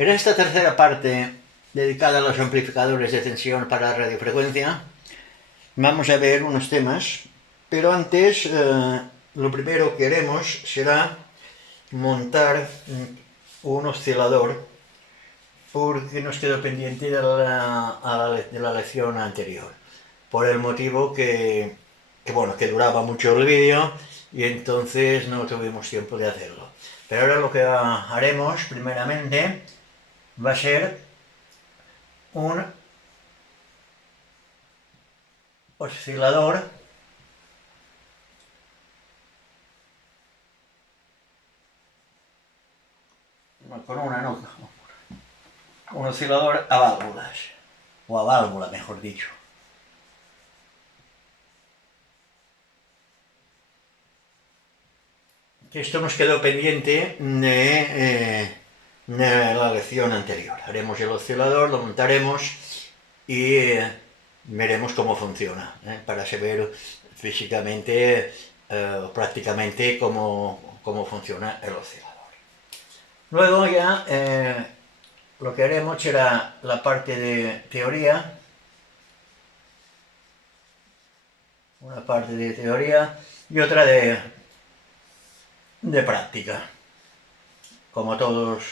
En esta tercera parte, dedicada a los amplificadores de tensión para radiofrecuencia, vamos a ver unos temas, pero antes lo primero que haremos será montar un oscilador, porque nos quedó pendiente de la lección anterior, por el motivo que duraba mucho el vídeo y entonces no tuvimos tiempo de hacerlo. Pero ahora lo que haremos primeramente va a ser un oscilador con un oscilador a válvulas, o a válvula mejor dicho. Esto nos quedó pendiente de la lección anterior. Haremos el oscilador, lo montaremos y veremos cómo funciona, para saber físicamente, prácticamente cómo funciona el oscilador. Luego ya lo que haremos será la parte de teoría, una parte de teoría y otra de práctica, como todos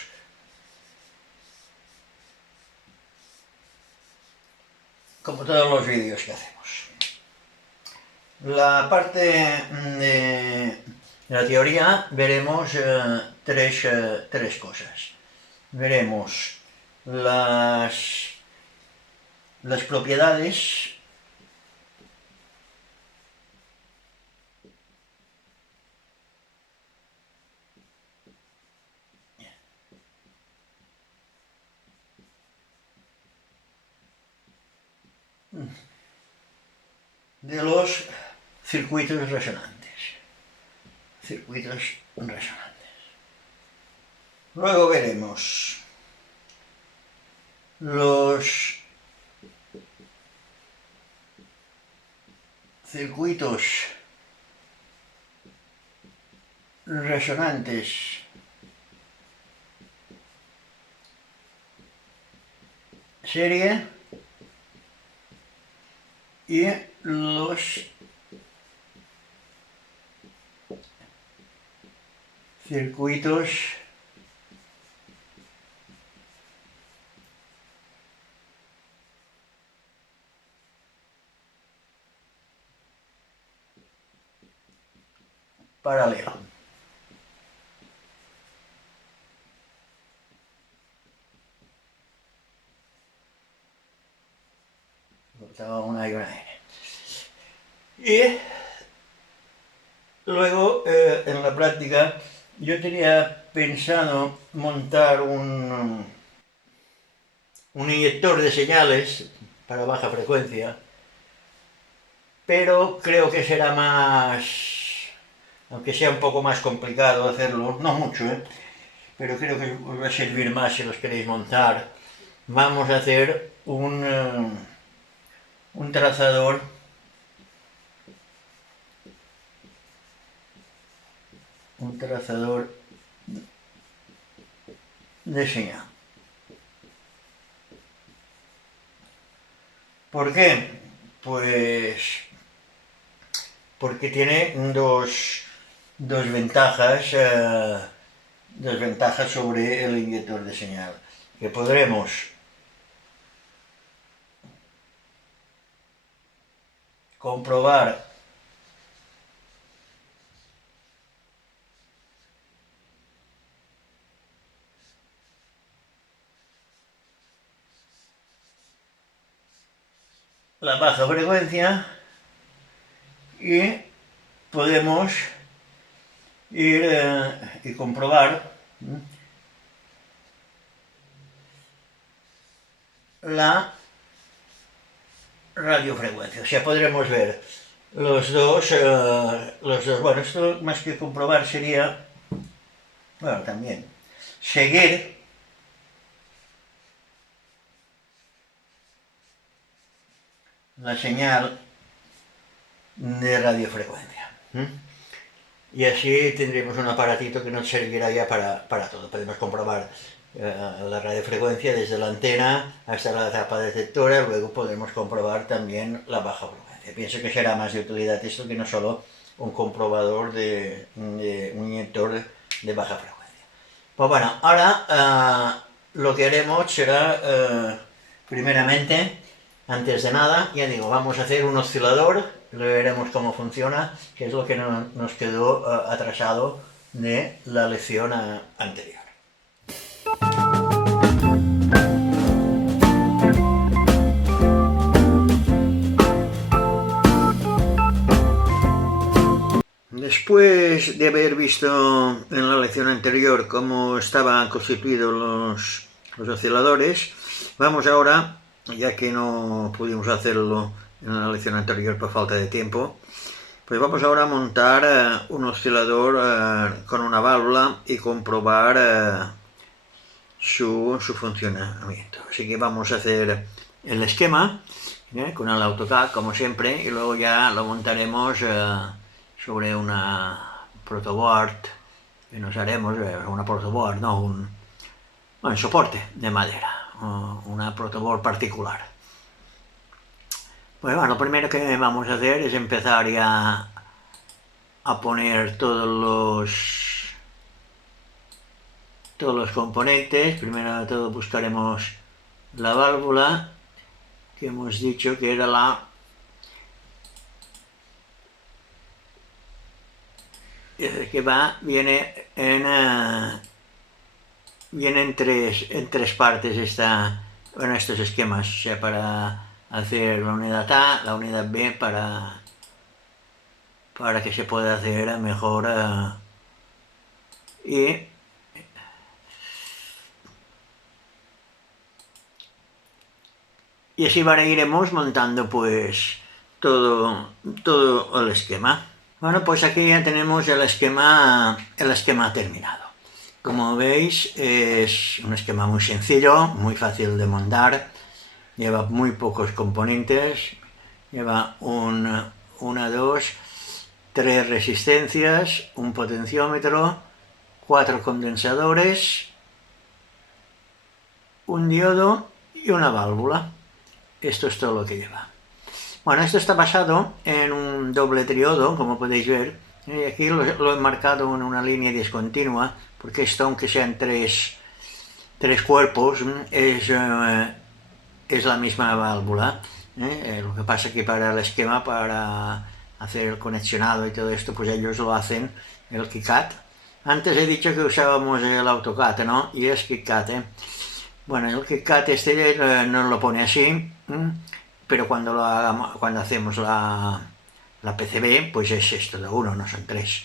los vídeos que hacemos. La parte de la teoría veremos tres cosas. Veremos las propiedades de los circuitos resonantes. Luego veremos los circuitos resonantes serie y los circuitos paralelos. Una y una N. Y luego, en la práctica, yo tenía pensado montar un inyector de señales para baja frecuencia, pero creo que será más, aunque sea un poco más complicado hacerlo, no mucho, pero creo que os va a servir más si los queréis montar. Vamos a hacer un trazador de señal. ¿Por qué? Pues porque tiene dos ventajas sobre el inyector de señal, que podremos comprobar la baja frecuencia y podemos ir y comprobar la radiofrecuencia. O sea, podremos ver los dos, bueno, esto más que comprobar sería, bueno, también seguir la señal de radiofrecuencia. Y así tendremos un aparatito que nos servirá ya para todo. Podemos comprobar la radiofrecuencia desde la antena hasta la tapa detectora. Luego podemos comprobar también la baja frecuencia. Pienso que será más de utilidad esto que no solo un comprobador de un inyector de baja frecuencia. Pues bueno, ahora lo que haremos será, primeramente, antes de nada, ya digo, vamos a hacer un oscilador, lo veremos cómo funciona, que es lo que nos quedó atrasado de la lección anterior. Después de haber visto en la lección anterior cómo estaban constituidos los osciladores, vamos ahora, ya que no pudimos hacerlo en la lección anterior por falta de tiempo, pues vamos ahora a montar un oscilador con una válvula y comprobar su funcionamiento. Así que vamos a hacer el esquema con el AutoCAD, como siempre, y luego ya lo montaremos sobre una protoboard que nos haremos, una protoboard, no, un soporte de madera, una protoboard particular. Pues bueno, lo primero que vamos a hacer es empezar ya a poner todos los componentes. Primero de todo buscaremos la válvula, que hemos dicho que era viene en tres partes en estos esquemas, o sea, para hacer la unidad A, la unidad B, para que se pueda hacer mejor y así iremos montando pues todo el esquema. Bueno, pues aquí ya tenemos el esquema terminado. Como veis, es un esquema muy sencillo, muy fácil de montar, lleva muy pocos componentes, lleva una, dos, tres resistencias, un potenciómetro, 4 condensadores, un diodo y una válvula. Esto es todo lo que lleva. Bueno, esto está basado en un doble triodo, como podéis ver. Y aquí lo he marcado en una línea discontinua, porque esto, aunque sean tres cuerpos, es la misma válvula. Lo que pasa es que para el esquema, para hacer el conexionado y todo esto, pues ellos lo hacen el KiCad. Antes he dicho que usábamos el AutoCAD, ¿no? Y es KiCad, Bueno, el KiCad nos lo pone así, pero cuando hacemos la PCB, pues es esto de uno, no son tres.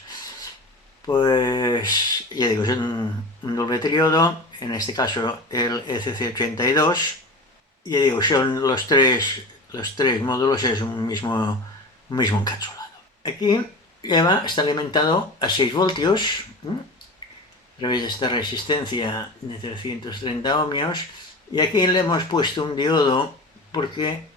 Pues ya digo, es un doble triodo, en este caso el ECC82, ya digo, son los tres módulos, es un mismo encapsulado. Aquí está alimentado a 6 voltios, a través de esta resistencia de 330 ohmios, y aquí le hemos puesto un diodo porque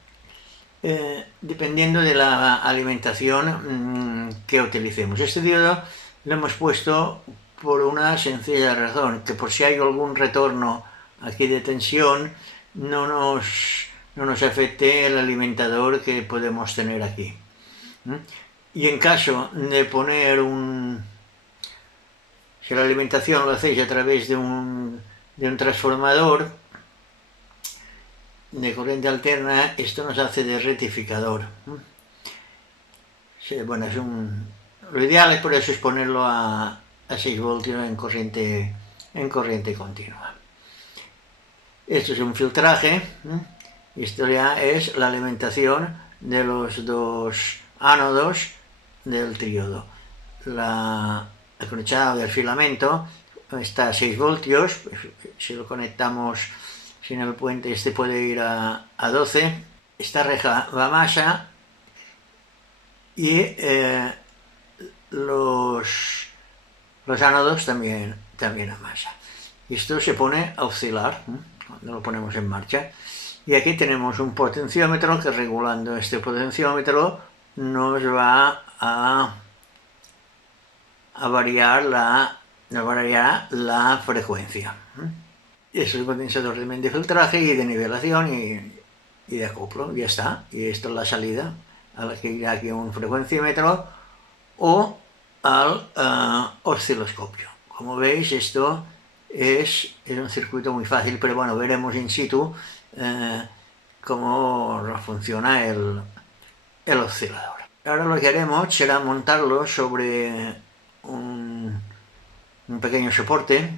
dependiendo de la alimentación que utilicemos. Este diodo lo hemos puesto por una sencilla razón, que por si hay algún retorno aquí de tensión no nos afecte el alimentador que podemos tener aquí. Y en caso de poner si la alimentación lo hacéis a través de un transformador de corriente alterna, esto nos hace de rectificador. Sí, bueno, lo ideal por eso es ponerlo a 6 voltios en corriente continua. Esto es un filtraje. Esto ya es la alimentación de los dos ánodos del triodo. El conectado del filamento está a 6 voltios. Si lo conectamos sin el puente, este puede ir a 12. Esta reja va a masa y los ánodos también a masa. Esto se pone a oscilar cuando lo ponemos en marcha. Y aquí tenemos un potenciómetro que, regulando este potenciómetro, nos va a variar la frecuencia. es el condensador también de filtraje y de nivelación y de acoplo, ya está. Y esto es la salida a la que irá aquí un frecuencímetro o al osciloscopio. Como veis, esto es un circuito muy fácil, pero bueno, veremos in situ cómo funciona el oscilador. Ahora lo que haremos será montarlo sobre un pequeño soporte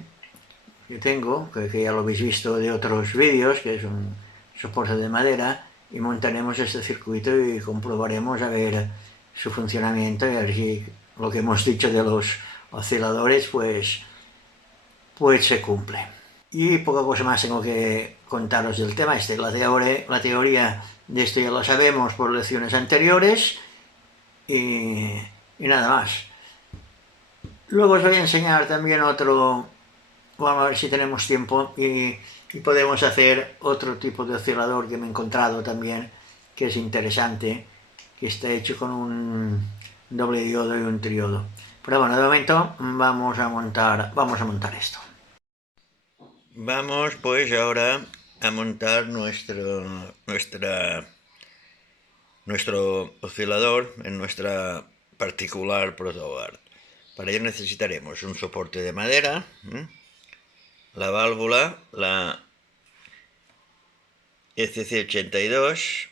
que tengo, que ya lo habéis visto de otros vídeos, que es un soporte de madera, y montaremos este circuito y comprobaremos a ver su funcionamiento y a ver si lo que hemos dicho de los osciladores pues se cumple. Y poca cosa más tengo que contaros del tema este. La teoría de esto ya lo sabemos por lecciones anteriores y nada más. Luego os voy a enseñar también otro. Vamos a ver si tenemos tiempo y podemos hacer otro tipo de oscilador que me he encontrado también, que es interesante, que está hecho con un doble diodo y un triodo. Pero bueno, de momento vamos a montar esto. Vamos pues ahora a montar nuestro oscilador en nuestra particular protoboard. Para ello necesitaremos un soporte de madera, la válvula, la ECC82,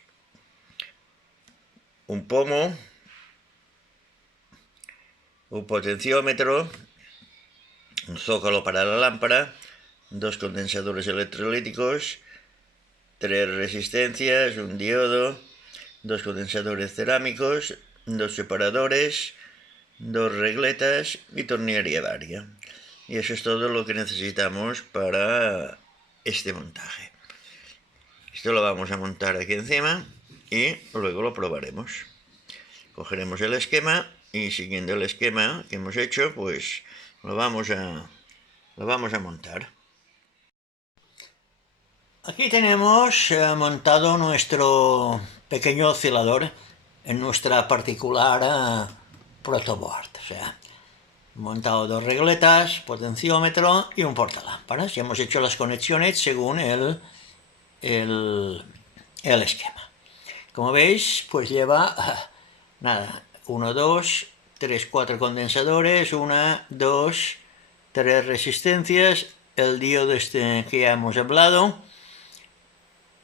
un pomo, un potenciómetro, un zócalo para la lámpara, dos condensadores electrolíticos, tres resistencias, un diodo, dos condensadores cerámicos, dos separadores, dos regletas y tornillería varia. Y eso es todo lo que necesitamos para este montaje. Esto lo vamos a montar aquí encima y luego lo probaremos. Cogeremos el esquema y siguiendo el esquema que hemos hecho, pues lo vamos a montar. Aquí tenemos montado nuestro pequeño oscilador en nuestra particular protoboard. O sea, montado dos regletas, potenciómetro y un portalámparas. Y hemos hecho las conexiones según el esquema. Como veis, pues lleva, nada, 1, 2, 3, 4 condensadores, 1, 2, 3 resistencias, el diodo este que ya hemos hablado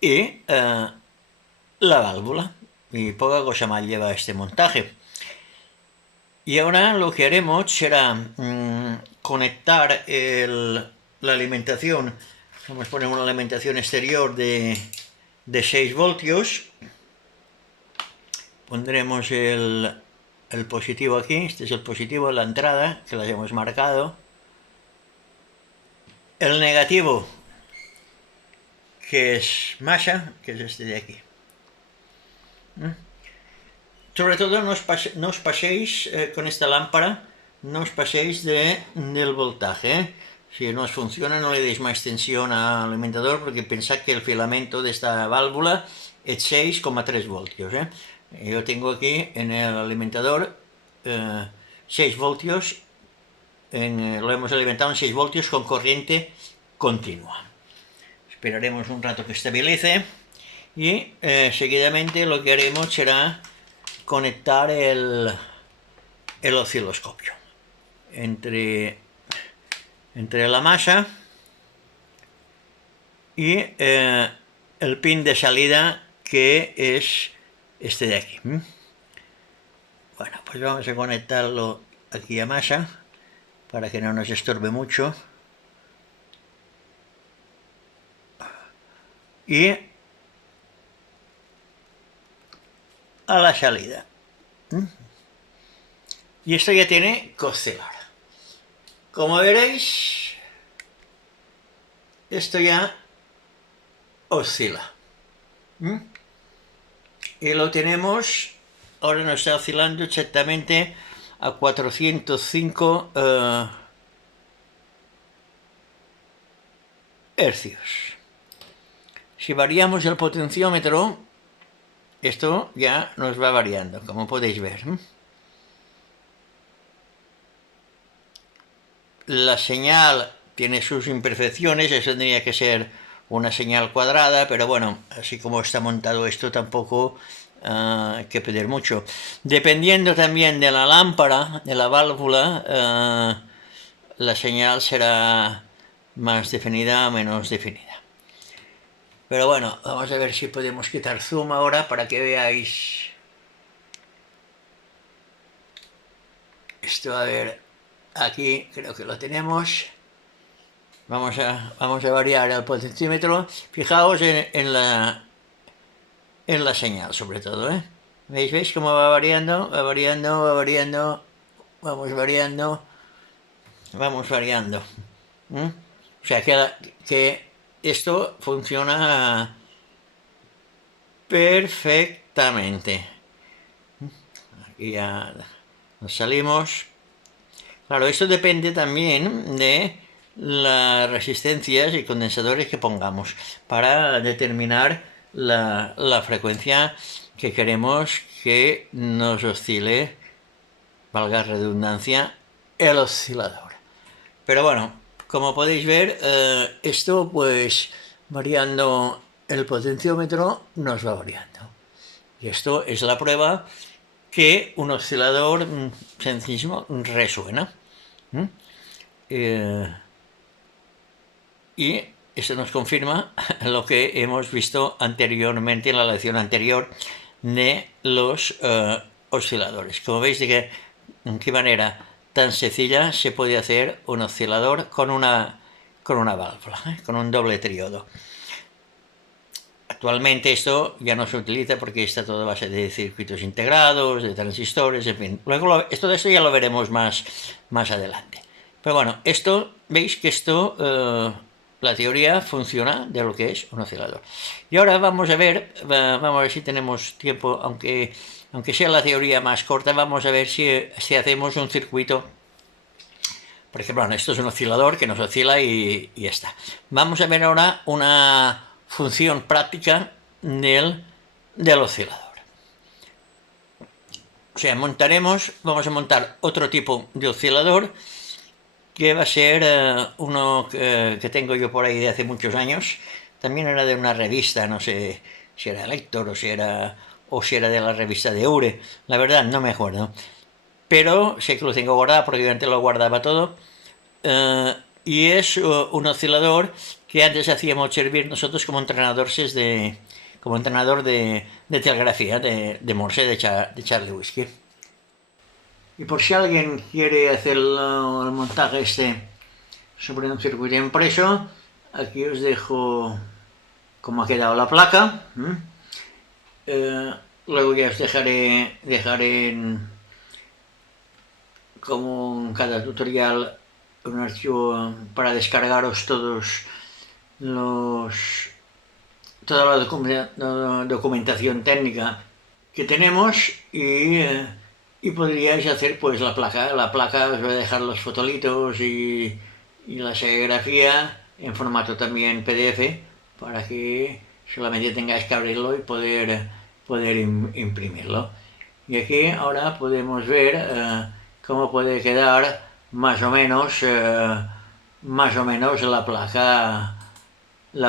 y la válvula. Y poca cosa más lleva este montaje. Y ahora lo que haremos será conectar la alimentación. Vamos a poner una alimentación exterior de 6 voltios. Pondremos el positivo aquí. Este es el positivo de la entrada, que lo hemos marcado. El negativo, que es masa, que es este de aquí. Sobre todo no os paséis con esta lámpara, no os paséis del voltaje. Si no os funciona, no le deis más tensión al alimentador, porque pensad que el filamento de esta válvula es 6,3 voltios. Yo tengo aquí en el alimentador 6 voltios, lo hemos alimentado en 6 voltios con corriente continua. Esperaremos un rato que estabilice y seguidamente lo que haremos será conectar el osciloscopio entre la masa y el pin de salida, que es este de aquí. Bueno, pues vamos a conectarlo aquí a masa para que no nos estorbe mucho. Y a la salida. Y esto ya tiene que oscilar. Como veréis, esto ya oscila. Y lo tenemos, ahora nos está oscilando exactamente a 405 hercios. Si variamos el potenciómetro, esto ya nos va variando, como podéis ver. La señal tiene sus imperfecciones, eso tendría que ser una señal cuadrada, pero bueno, así como está montado esto tampoco hay que pedir mucho. Dependiendo también de la lámpara, de la válvula, la señal será más definida o menos definida. Pero bueno, vamos a ver si podemos quitar zoom ahora para que veáis esto. A ver, aquí creo que lo tenemos. Vamos a variar el potenciómetro. Fijaos en la señal, sobre todo, ¿eh? ¿Veis cómo va variando? Va variando, va variando. Vamos variando. Vamos variando. ¿Mm? O sea que esto funciona perfectamente. Aquí ya nos salimos. Claro, esto depende también de las resistencias y condensadores que pongamos para determinar la frecuencia que queremos que nos oscile, valga redundancia, el oscilador. Pero bueno, como podéis ver, esto pues variando el potenciómetro nos va variando. Y esto es la prueba que un oscilador sencillísimo resuena. Y eso nos confirma lo que hemos visto anteriormente en la lección anterior de los osciladores. Como veis, de qué manera tan sencilla se puede hacer un oscilador con una válvula, con un doble triodo. Actualmente esto ya no se utiliza porque está todo a base de circuitos integrados, de transistores, en fin. Luego todo esto ya lo veremos más adelante. Pero bueno, veis que la teoría funciona de lo que es un oscilador. Y ahora vamos a ver si tenemos tiempo, aunque sea la teoría más corta, vamos a ver si hacemos un circuito. Por ejemplo, esto es un oscilador que nos oscila y ya está. Vamos a ver ahora una función práctica del oscilador. O sea, vamos a montar otro tipo de oscilador que va a ser uno que tengo yo por ahí de hace muchos años. También era de una revista, no sé si era Lector o si era de la revista de Eure. La verdad, no me acuerdo. Pero sé que lo tengo guardado porque yo antes lo guardaba todo. Y es un oscilador que antes hacíamos servir nosotros como entrenador de telegrafía de Morse, de Charlie Whiskey. Y por si alguien quiere hacer el montaje sobre un circuito impreso, aquí os dejo cómo ha quedado la placa. Luego ya os dejaré como en cada tutorial un archivo para descargaros toda la documentación técnica que tenemos y podríais hacer pues la placa. La placa os voy a dejar los fotolitos y la serigrafía en formato también PDF para que solamente tengáis que abrirlo y poder imprimirlo. Y aquí ahora podemos ver cómo puede quedar más o menos la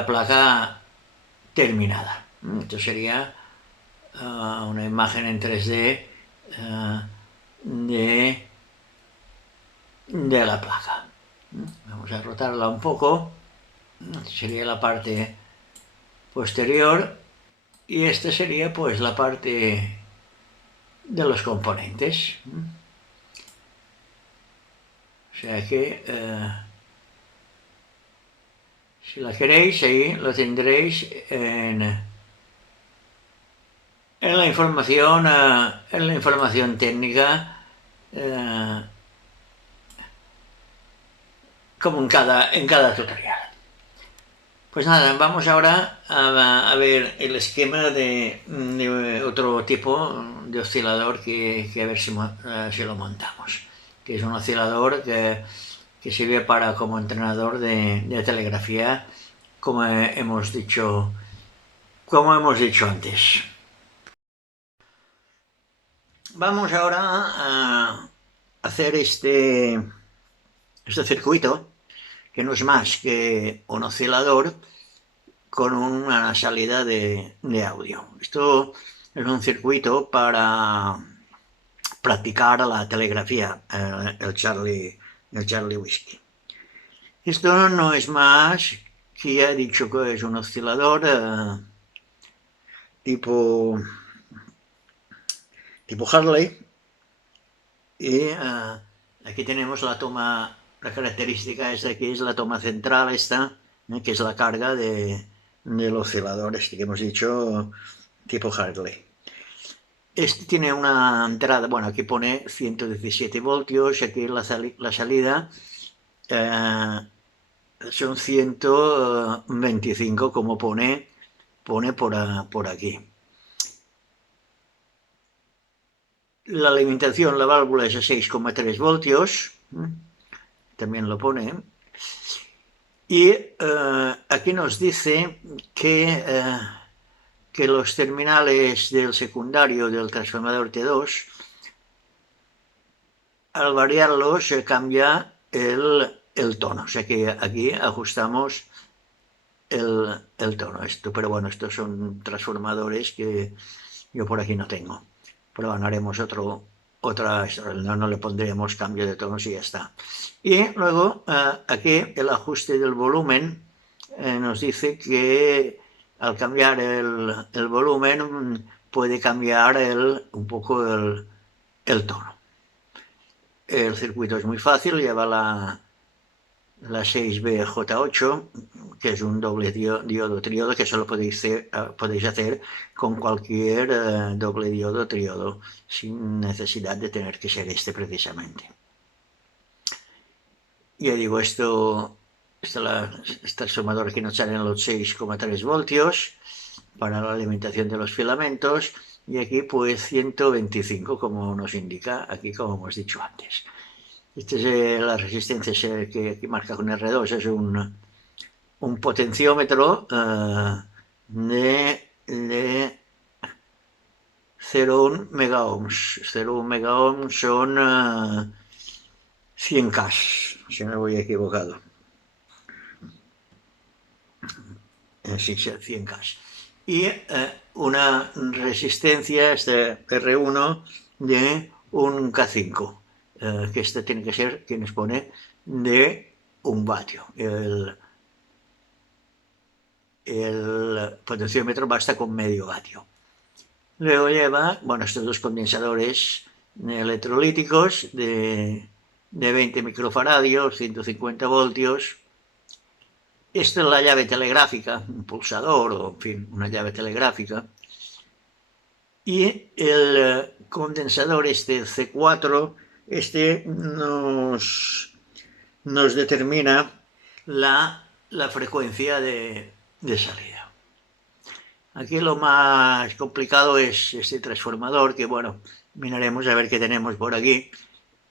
placa terminada. Esto sería una imagen en 3D de la placa. Vamos a rotarla un poco. Sería la parte posterior y esta sería pues la parte de los componentes. O sea que si la queréis, ahí lo tendréis en la información técnica, como en cada tutorial. Pues nada, vamos ahora a ver el esquema de otro tipo de oscilador que a ver si lo montamos. Que es un oscilador que sirve como entrenador de telegrafía, como hemos dicho antes. Vamos ahora a hacer este circuito que no es más que un oscilador con una salida de audio. Esto es un circuito para practicar la telegrafía, el Charlie Whiskey. Esto no es más que ya he dicho que es un oscilador tipo Harley, y aquí tenemos la toma, la característica esta que es la toma central esta, que es la carga del oscilador este que hemos dicho tipo Harley. Este tiene una entrada, bueno, aquí pone 117 voltios, y aquí la salida son 125, como pone por aquí. La alimentación, la válvula es a 6,3 voltios, también lo pone. Y aquí nos dice que los terminales del secundario del transformador T2, al variarlos se cambia el tono. O sea que aquí ajustamos el tono. Pero bueno, estos son transformadores que yo por aquí no tengo. Pero bueno, haremos no le pondremos cambio de tonos y ya está. Y luego aquí el ajuste del volumen nos dice que al cambiar el volumen puede cambiar un poco el tono. El circuito es muy fácil, lleva la 6BJ8, que es un doble diodo triodo, que eso lo podéis hacer con cualquier doble diodo triodo, sin necesidad de tener que ser este precisamente. Ya digo, este transformador aquí nos salen los 6,3 voltios para la alimentación de los filamentos, y aquí pues 125, como nos indica aquí, como hemos dicho antes. Esta es la resistencia que marca con R2, es un potenciómetro de 0,1 megaohms. 0,1 megaohms son 100 K, si no voy equivocado. Sí, 100 K. Y una resistencia, este R1, de un K5. Que esta tiene que ser, que nos pone, de 1 vatio. El potenciómetro basta con medio vatio. Luego lleva, bueno, estos dos condensadores electrolíticos de 20 microfaradios, 150 voltios. Esta es la llave telegráfica, un pulsador o, en fin, una llave telegráfica. Y el condensador este C4, nos determina la frecuencia de salida. Aquí lo más complicado es este transformador, que bueno, miraremos a ver qué tenemos por aquí,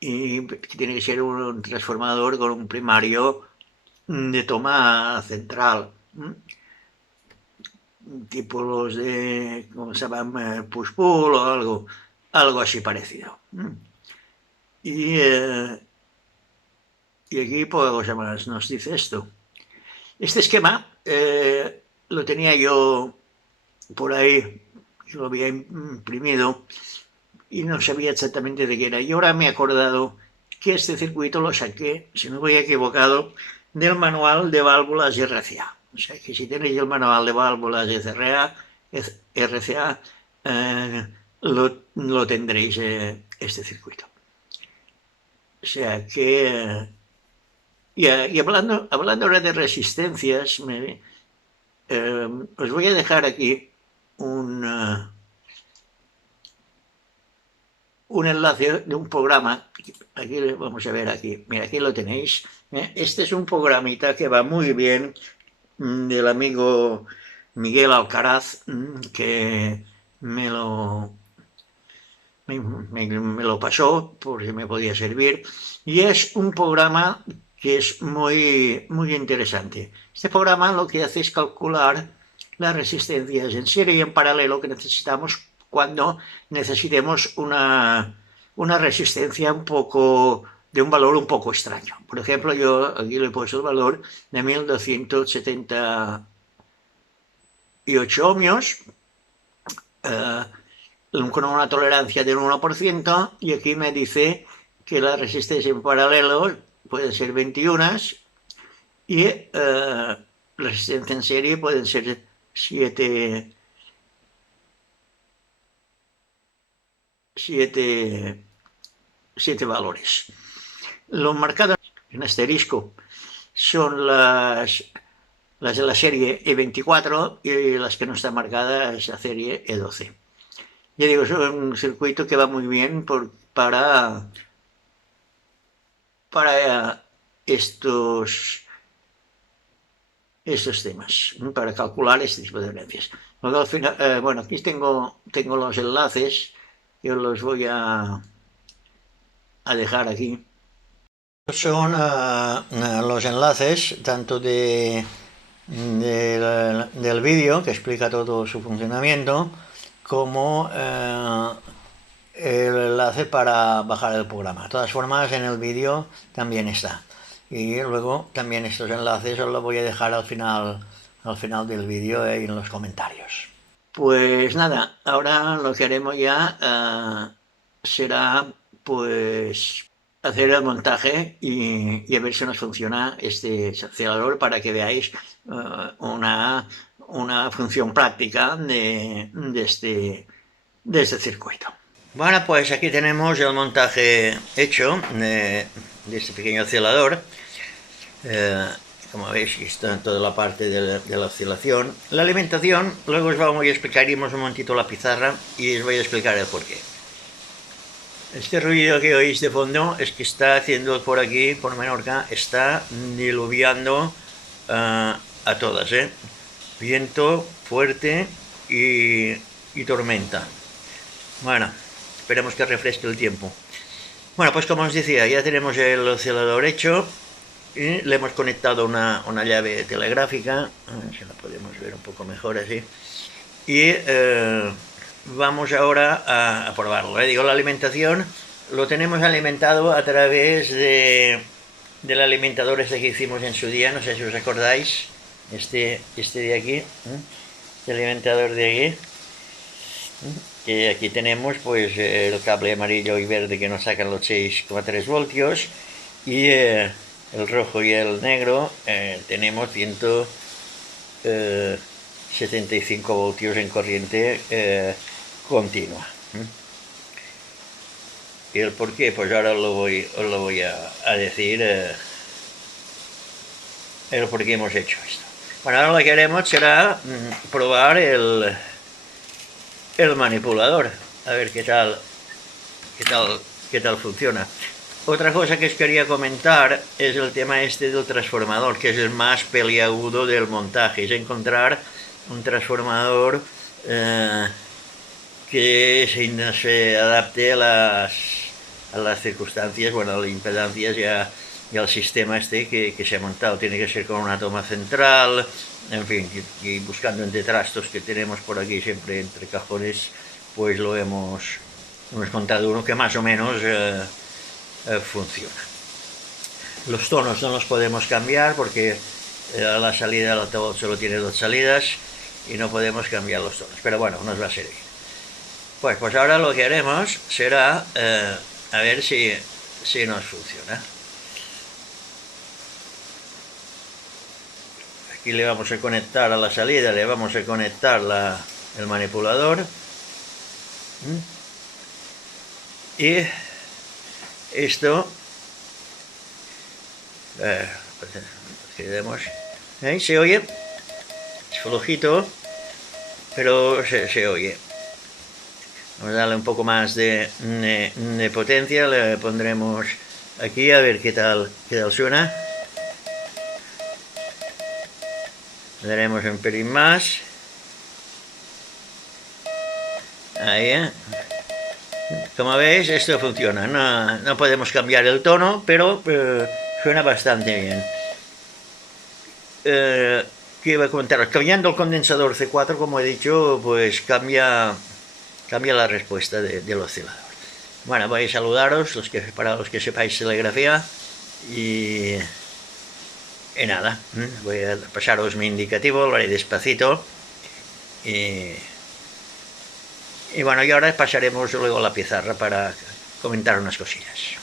y que tiene que ser un transformador con un primario de toma central, tipo los de, ¿cómo se llaman? Push-pull o algo así parecido. Y aquí poca más nos dice esto. Este esquema lo tenía yo por ahí, yo lo había imprimido y no sabía exactamente de qué era. Y ahora me he acordado que este circuito lo saqué, si no voy equivocado, del manual de válvulas RCA. O sea que si tenéis el manual de válvulas RCA, lo tendréis este circuito. O sea que... y hablando ahora de resistencias, os voy a dejar aquí un enlace de un programa. Aquí vamos a ver, aquí, mira, aquí lo tenéis. Este es un programita que va muy bien, del amigo Miguel Alcaraz, que me lo pasó por si me podía servir, y es un programa que es muy, muy interesante. Este programa lo que hace es calcular las resistencias en serie y en paralelo que necesitamos cuando necesitemos una resistencia un poco de un valor un poco extraño. Por ejemplo, yo aquí le he puesto el valor de 1278 ohmios, con una tolerancia del 1%, y aquí me dice que la resistencia en paralelo puede ser 21 y la resistencia en serie pueden ser 7 valores. Los marcados en asterisco son las de la serie E24 y las que no están marcadas es la serie E12. Ya digo, es un circuito que va muy bien para estos temas, para calcular este tipo de herencias. Luego, al final, bueno, aquí tengo los enlaces, yo los voy a dejar aquí. Son los enlaces tanto del vídeo, que explica todo su funcionamiento, como el enlace para bajar el programa. De todas formas, en el vídeo también está. Y luego también estos enlaces os los voy a dejar al final del vídeo y en los comentarios. Pues nada, ahora lo que haremos ya será pues hacer el montaje y a ver si nos funciona este acelerador para que veáis una función práctica de este circuito. Bueno, pues aquí tenemos el montaje hecho de este pequeño oscilador. Como veis, está toda la parte de la oscilación. La alimentación, luego os voy a explicar, iremos un momentito a la pizarra y os voy a explicar el porqué. Este ruido que oís de fondo es que está haciendo por aquí, por Menorca, está diluviando a todas, viento fuerte y tormenta. Bueno, esperemos que refresque el tiempo. Bueno, pues como os decía, ya tenemos el oscilador hecho y le hemos conectado una llave telegráfica, a ver si la podemos ver un poco mejor así, y vamos ahora a probarlo. Digo, la alimentación lo tenemos alimentado a través del alimentador este que hicimos en su día, no sé si os acordáis, este de aquí, el alimentador de aquí, que aquí tenemos pues el cable amarillo y verde que nos sacan los 6,3 voltios y el rojo y el negro tenemos 175 voltios en corriente continua. ¿Y el por qué? Pues ahora os lo voy a decir el por qué hemos hecho esto. Bueno, ahora lo que haremos será probar el manipulador, a ver qué tal funciona. Otra cosa que os quería comentar es el tema este del transformador, que es el más peliagudo del montaje, es encontrar un transformador que se adapte a las circunstancias, bueno, a las impedancias y al sistema este que se ha montado. Tiene que ser con una toma central, en fin, y buscando entre trastos que tenemos por aquí siempre entre cajones, pues lo hemos encontrado uno que más o menos funciona. Los tonos no los podemos cambiar porque a la salida del altavoz solo tiene 2 salidas y no podemos cambiar los tonos, pero bueno, nos va a servir. Pues ahora lo que haremos será a ver si nos funciona. Aquí le vamos a conectar a la salida, le vamos a conectar el manipulador. Y esto, se oye, es flojito, pero se oye. Vamos a darle un poco más de potencia, le pondremos aquí a ver qué tal suena. Le daremos un pelín más. Ahí, Como veis, esto funciona. No podemos cambiar el tono, pero suena bastante bien. ¿Qué iba a comentaros? Cambiando el condensador C4, como he dicho, pues cambia la respuesta del oscilador. Bueno, voy a saludaros, para los que sepáis telegrafía, y, y nada, voy a pasaros mi indicativo, lo haré despacito, y, y bueno, y ahora pasaremos luego a la pizarra para comentar unas cosillas.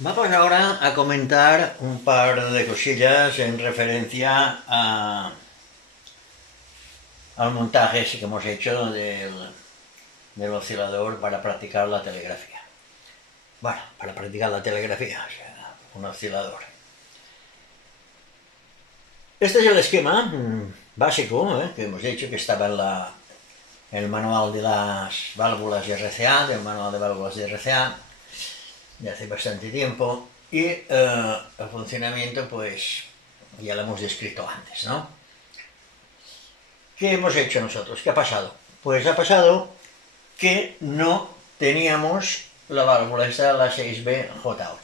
Vamos ahora a comentar un par de cosillas en referencia al montaje que hemos hecho del oscilador para practicar la telegrafía. Bueno, para practicar la telegrafía, o sea, un oscilador. Este es el esquema básico que hemos hecho, que estaba en el manual de las válvulas de RCA, del manual de válvulas de RCA, de hace bastante tiempo, y el funcionamiento pues ya lo hemos descrito antes, ¿no? ¿Qué hemos hecho nosotros? ¿Qué ha pasado? Pues ha pasado que no teníamos la válvula esta, la 6BJ8.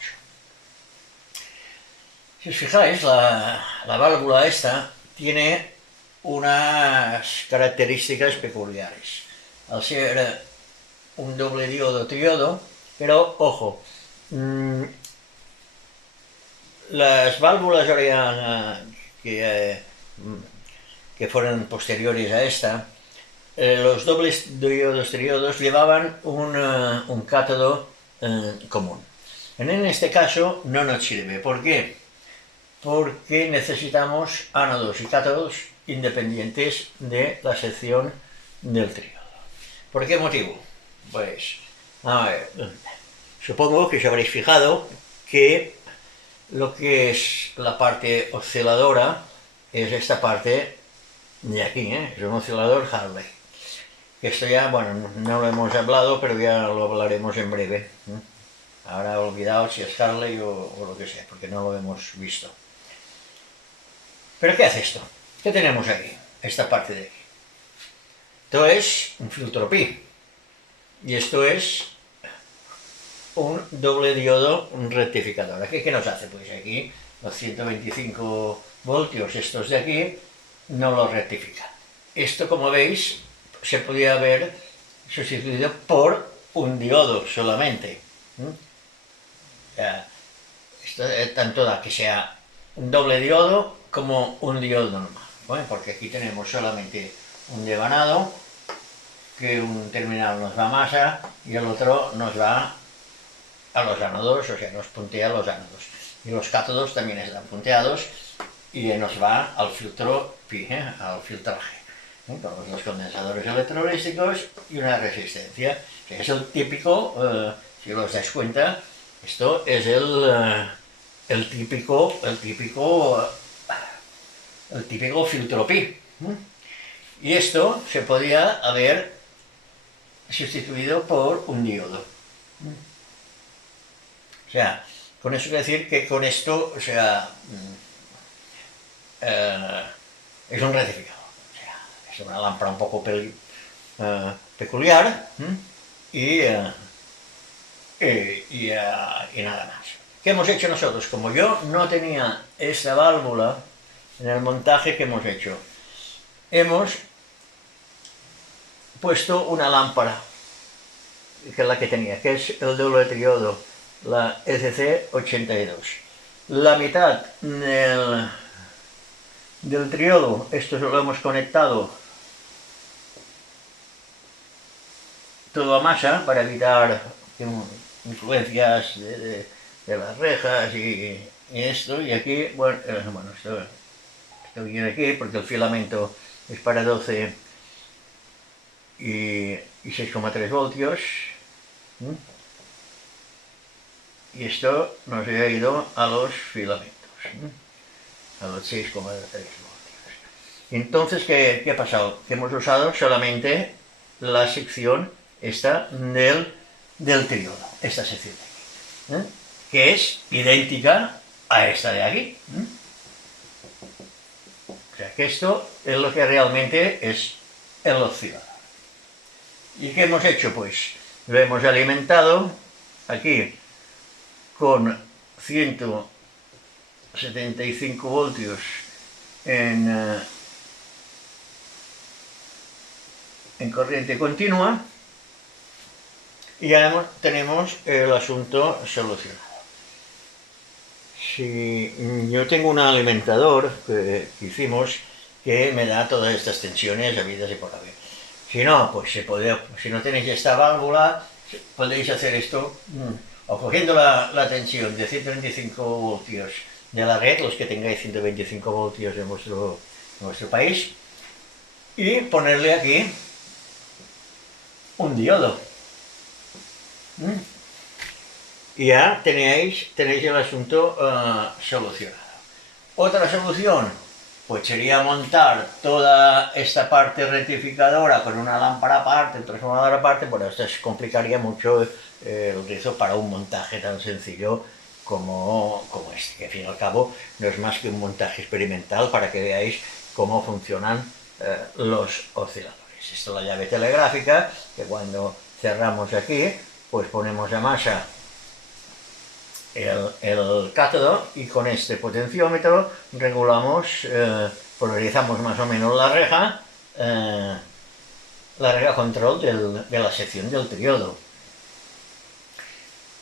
Si os fijáis, la válvula esta tiene unas características peculiares. Al ser un doble diodo triodo, pero ojo, las válvulas que fueron posteriores a esta, los dobles diodos triodos llevaban un cátodo común. En este caso no nos sirve. ¿Por qué? Porque necesitamos ánodos y cátodos independientes de la sección del triodo. ¿Por qué motivo? Pues, a ver, supongo que os habréis fijado que lo que es la parte osciladora es esta parte de aquí, es un oscilador Hartley. Esto ya, bueno, no lo hemos hablado, pero ya lo hablaremos en breve. Ahora olvidaos si es Hartley o lo que sea, porque no lo hemos visto. ¿Pero qué hace esto? ¿Qué tenemos aquí? Esta parte de aquí. Esto es un filtro pi. Y esto es un doble diodo rectificador. ¿Aquí qué nos hace? Pues aquí los 125 voltios estos de aquí no los rectifica. Esto, como veis, se podría haber sustituido por un diodo solamente. Esto tanto da que sea un doble diodo como un diodo normal. Bueno, porque aquí tenemos solamente un devanado, que un terminal nos va a masa y el otro nos va a los ánodos, o sea, nos puntea los ánodos. Y los cátodos también están punteados y nos va al filtro pi, al filtraje, con los dos condensadores electrolíticos y una resistencia. O sea, es el típico, si os dais cuenta, esto es el típico filtro pi. Y esto se podía haber sustituido por un diodo. O sea, con eso quiero decir que con esto, o sea, es un rectificador. O sea, es una lámpara un poco peculiar y nada más. ¿Qué hemos hecho nosotros? Como yo no tenía esta válvula en el montaje que hemos hecho, hemos puesto una lámpara, que es la que tenía, que es el doble triodo, la ECC82. La mitad del triodo, esto lo hemos conectado todo a masa para evitar influencias de las rejas y esto. Y aquí, bueno, esto viene aquí porque el filamento es para 12 y 6,3 voltios. Y esto nos ha ido a los filamentos, a los 6,3 voltios. Entonces, ¿qué ha pasado? Que hemos usado solamente la sección esta del triodo, esta sección de aquí, que es idéntica a esta de aquí. O sea, que esto es lo que realmente es el oscilador. ¿Y qué hemos hecho? Pues lo hemos alimentado aquí con 175 voltios en corriente continua y ya tenemos el asunto solucionado. Si yo tengo un alimentador que hicimos que me da todas estas tensiones habidas y por haber. Si no, pues si no tenéis esta válvula, podéis hacer esto o cogiendo la tensión de 125 voltios de la red, los que tengáis 125 voltios en vuestro país, y ponerle aquí un diodo. Y ya tenéis el asunto solucionado. Otra solución, pues sería montar toda esta parte rectificadora con una lámpara aparte, un transformador aparte, bueno, esto complicaría mucho el rizo para un montaje tan sencillo como este, que al fin y al cabo no es más que un montaje experimental para que veáis cómo funcionan los osciladores. Esto es la llave telegráfica, que cuando cerramos aquí, pues ponemos a masa el cátodo y con este potenciómetro regulamos, polarizamos más o menos la reja control de la sección del triodo.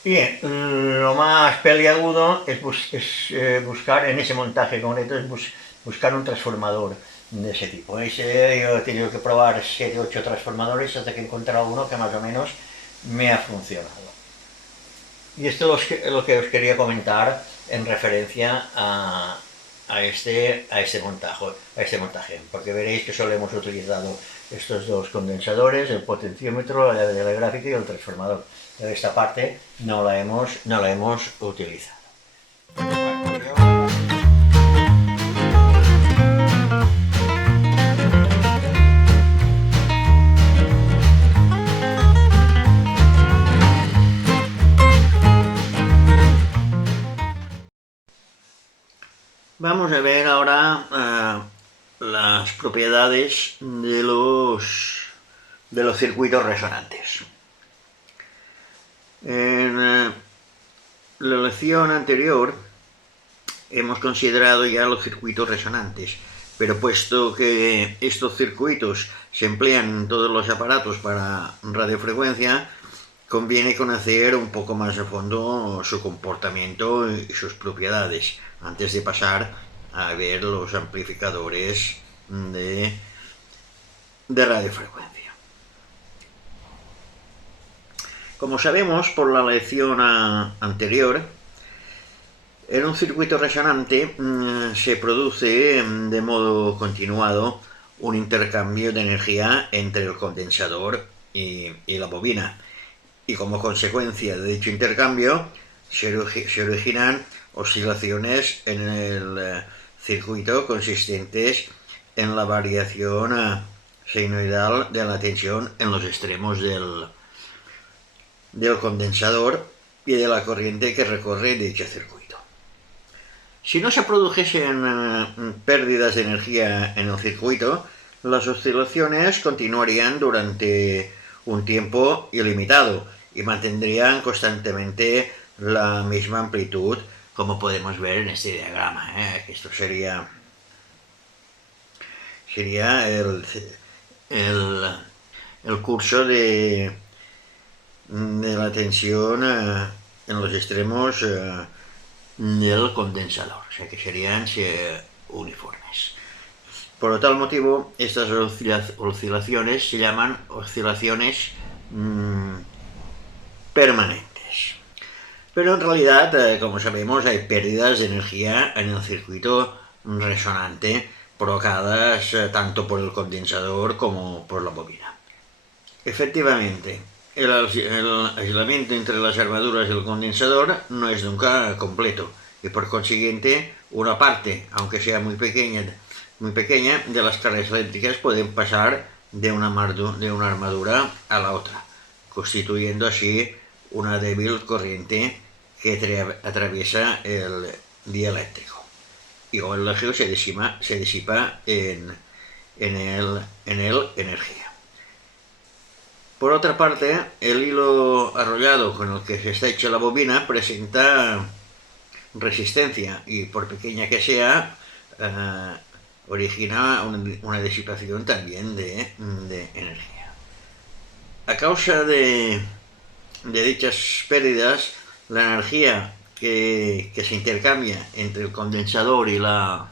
Y lo más peliagudo es buscar en ese montaje concreto, es buscar un transformador de ese tipo. Yo he tenido que probar 7 u 8 transformadores hasta que he encontrado uno que más o menos me ha funcionado. Y esto es lo que os quería comentar en referencia a este montaje, porque veréis que solo hemos utilizado estos dos condensadores, el potenciómetro, la llave telegráfica y el transformador. Pero esta parte no la hemos utilizado. Vamos a ver ahora las propiedades de los circuitos resonantes. En la lección anterior hemos considerado ya los circuitos resonantes, pero puesto que estos circuitos se emplean en todos los aparatos para radiofrecuencia, conviene conocer un poco más a fondo su comportamiento y sus propiedades antes de pasar a ver los amplificadores de radiofrecuencia. Como sabemos por la lección anterior, en un circuito resonante se produce de modo continuado un intercambio de energía entre el condensador y la bobina, y como consecuencia de dicho intercambio se originan oscilaciones en el circuito consistentes en la variación senoidal de la tensión en los extremos del condensador y de la corriente que recorre dicho circuito. Si no se produjesen pérdidas de energía en el circuito, las oscilaciones continuarían durante un tiempo ilimitado y mantendrían constantemente la misma amplitud, como podemos ver en este diagrama. Esto sería el curso de la tensión en los extremos del condensador, o sea que serían uniformes. Por tal motivo, estas oscilaciones se llaman oscilaciones permanentes. Pero en realidad, como sabemos, hay pérdidas de energía en el circuito resonante provocadas tanto por el condensador como por la bobina. Efectivamente, el aislamiento entre las armaduras y el condensador no es nunca completo y por consiguiente una parte, aunque sea muy pequeña, de las cargas eléctricas pueden pasar de una armadura a la otra, constituyendo así una débil corriente que atraviesa el dieléctrico. Y el eje se disipa en en el energía. Por otra parte, el hilo arrollado con el que se está hecha la bobina presenta resistencia y, por pequeña que sea, origina una disipación también de energía. A causa de dichas pérdidas, la energía que se intercambia entre el condensador y la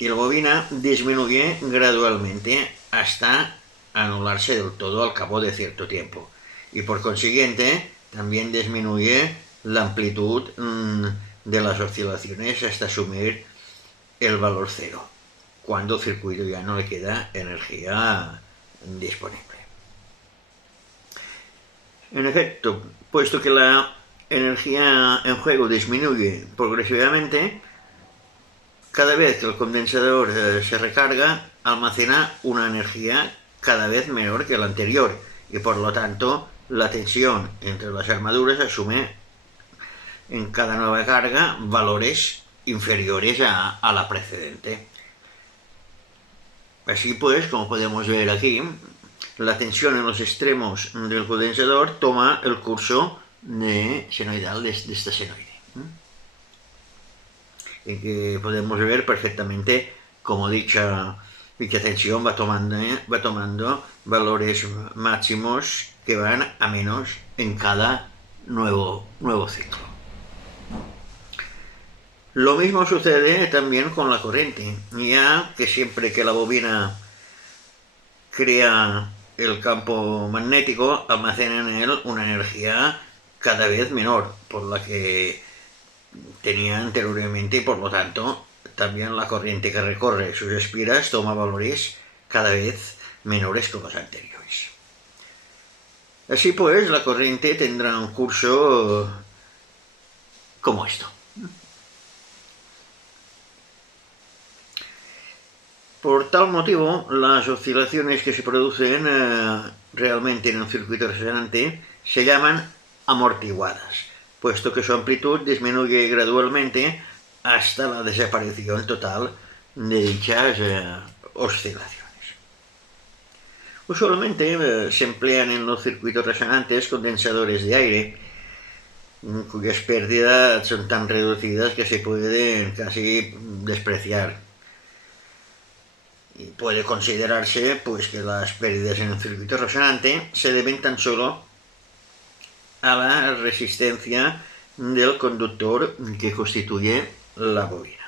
bobina disminuye gradualmente hasta anularse del todo al cabo de cierto tiempo, y por consiguiente también disminuye la amplitud de las oscilaciones hasta asumir el valor cero, cuando al circuito ya no le queda energía disponible. En efecto, puesto que la energía en juego disminuye progresivamente, cada vez que el condensador se recarga, almacena una energía cada vez menor que la anterior, y por lo tanto la tensión entre las armaduras asume en cada nueva carga valores inferiores a la precedente. Así pues, como podemos ver aquí, la tensión en los extremos del condensador toma el curso senoidal de esta senoide, en que podemos ver perfectamente cómo dicha tensión va tomando valores máximos que van a menos en cada nuevo ciclo. Lo mismo sucede también con la corriente, ya que siempre que la bobina crea el campo magnético, almacena en él una energía cada vez menor, por la que tenía anteriormente, y por lo tanto también la corriente que recorre sus espiras toma valores cada vez menores que los anteriores. Así pues, la corriente tendrá un curso como esto. Por tal motivo, las oscilaciones que se producen realmente en un circuito resonante se llaman amortiguadas, puesto que su amplitud disminuye gradualmente hasta la desaparición total de dichas oscilaciones. Usualmente se emplean en los circuitos resonantes condensadores de aire, cuyas pérdidas son tan reducidas que se pueden casi despreciar. Y puede considerarse pues, que las pérdidas en un circuito resonante se deben tan solo a la resistencia del conductor que constituye la bobina.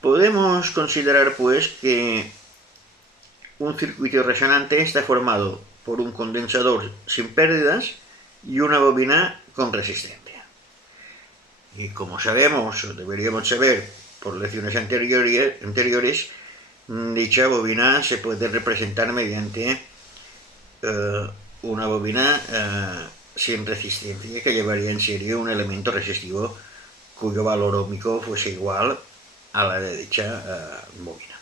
Podemos considerar pues que un circuito resonante está formado por un condensador sin pérdidas y una bobina con resistencia. Y como sabemos, o deberíamos saber por lecciones anteriores, dicha bobina se puede representar mediante una bobina sin resistencia que llevaría en serie un elemento resistivo cuyo valor óhmico fuese igual a la de dicha bobina.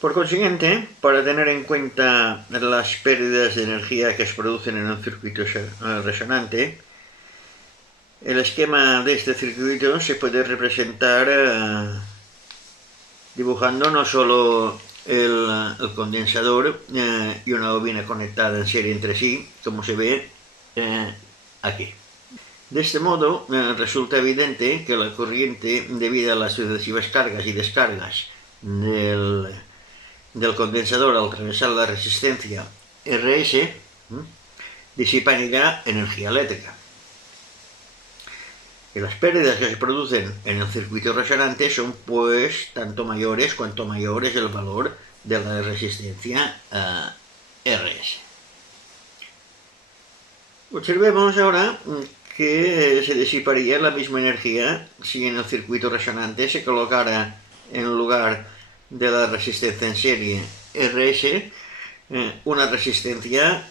Por consiguiente, para tener en cuenta las pérdidas de energía que se producen en un circuito resonante, el esquema de este circuito se puede representar dibujando no solo el condensador y una bobina conectada en serie entre sí, como se ve aquí. De este modo, resulta evidente que la corriente, debido a las sucesivas cargas y descargas del condensador al atravesar la resistencia RS, disipa en ella energía eléctrica. Y las pérdidas que se producen en el circuito resonante son pues tanto mayores cuanto mayor es el valor de la resistencia RS. Observemos ahora que se disiparía la misma energía si en el circuito resonante se colocara en lugar de la resistencia en serie RS una resistencia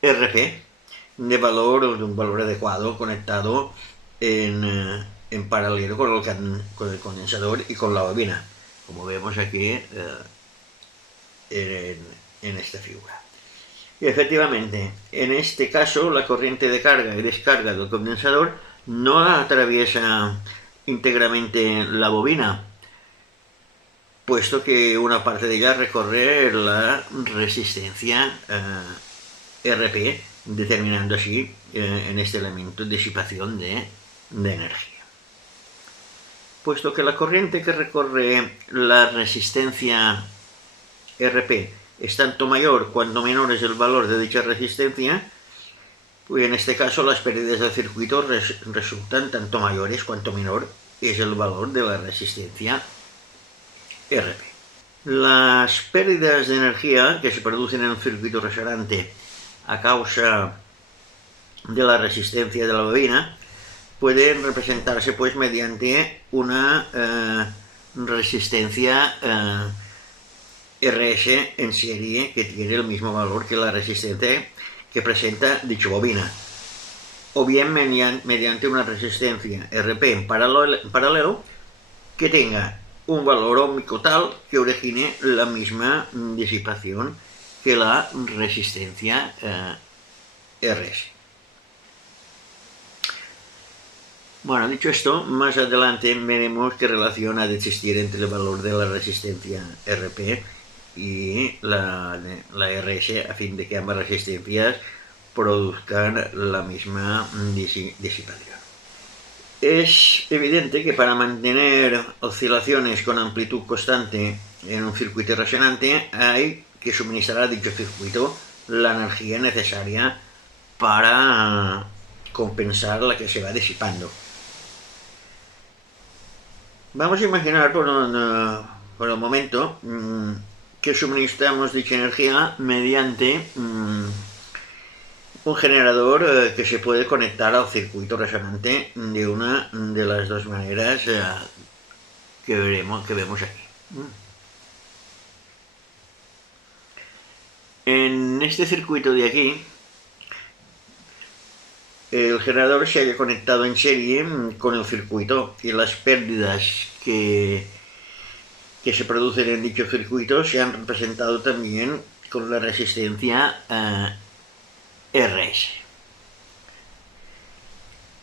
RP de un valor adecuado conectado en paralelo con el condensador y con la bobina, como vemos aquí en esta figura. Y efectivamente, en este caso, la corriente de carga y descarga del condensador no atraviesa íntegramente la bobina, puesto que una parte de ella recorre la resistencia RP, determinando así en este elemento disipación de energía. Puesto que la corriente que recorre la resistencia RP es tanto mayor cuanto menor es el valor de dicha resistencia, pues en este caso las pérdidas del circuito resultan tanto mayores cuanto menor es el valor de la resistencia RP. Las pérdidas de energía que se producen en un circuito resonante a causa de la resistencia de la bobina pueden representarse pues mediante una resistencia RS en serie que tiene el mismo valor que la resistencia que presenta dicha bobina, o bien mediante una resistencia RP en paralelo que tenga un valor óhmico tal que origine la misma disipación que la resistencia RS. Bueno, dicho esto, más adelante veremos qué relación ha de existir entre el valor de la resistencia RP y la RS a fin de que ambas resistencias produzcan la misma disipación. Es evidente que para mantener oscilaciones con amplitud constante en un circuito resonante hay que suministrar a dicho circuito la energía necesaria para compensar la que se va disipando. Vamos a imaginar por el momento que suministramos dicha energía mediante un generador que se puede conectar al circuito resonante de una de las dos maneras que vemos aquí. En este circuito de aquí, el generador se haya conectado en serie con el circuito y las pérdidas que se producen en dicho circuito se han representado también con la resistencia RS,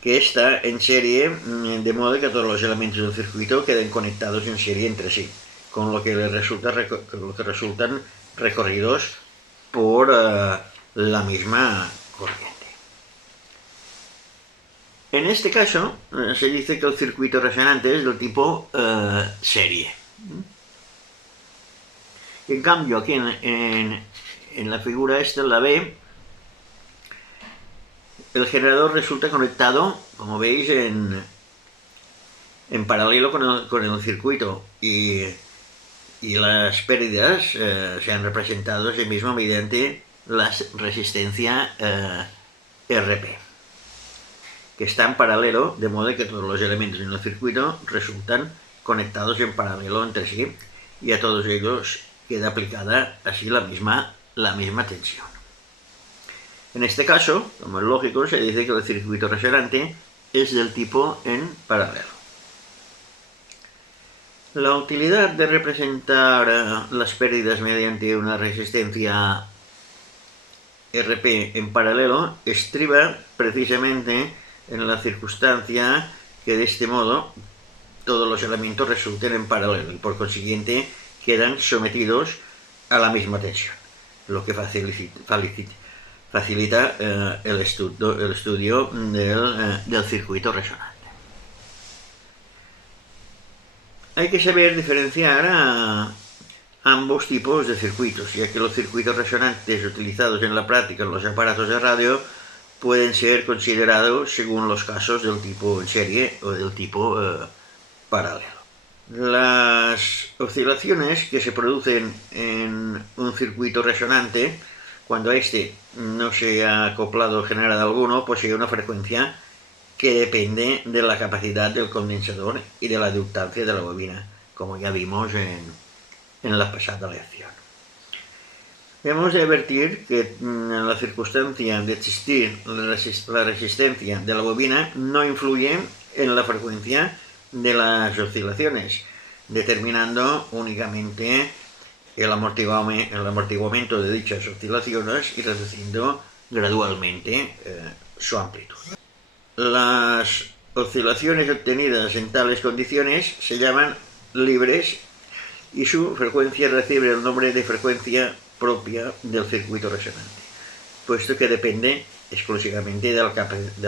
que está en serie de modo que todos los elementos del circuito queden conectados en serie entre sí, con lo que resultan recorridos por la misma corriente. En este caso, se dice que el circuito resonante es del tipo serie. En cambio, aquí en la figura esta, la B, el generador resulta conectado, como veis, en paralelo con el circuito y las pérdidas se han representado sí mismo mediante la resistencia RP, que está en paralelo, de modo que todos los elementos en el circuito resultan conectados en paralelo entre sí y a todos ellos queda aplicada así la misma tensión. En este caso, como es lógico, se dice que el circuito resonante es del tipo en paralelo. La utilidad de representar las pérdidas mediante una resistencia RP en paralelo estriba precisamente en la circunstancia que de este modo todos los elementos resulten en paralelo y por consiguiente quedan sometidos a la misma tensión, lo que facilita el estudio del circuito resonante. Hay que saber diferenciar ambos tipos de circuitos, ya que los circuitos resonantes utilizados en la práctica en los aparatos de radio pueden ser considerados según los casos del tipo en serie o del tipo paralelo. Las oscilaciones que se producen en un circuito resonante, cuando éste no se ha acoplado generador alguno, posee una frecuencia que depende de la capacidad del condensador y de la ductancia de la bobina, como ya vimos en la pasada lección. Hemos de advertir que en la circunstancia de existir la resistencia de la bobina no influye en la frecuencia de las oscilaciones, determinando únicamente el amortiguamiento de dichas oscilaciones y reduciendo gradualmente su amplitud. Las oscilaciones obtenidas en tales condiciones se llaman libres y su frecuencia recibe el nombre de frecuencia propia del circuito resonante, puesto que depende exclusivamente de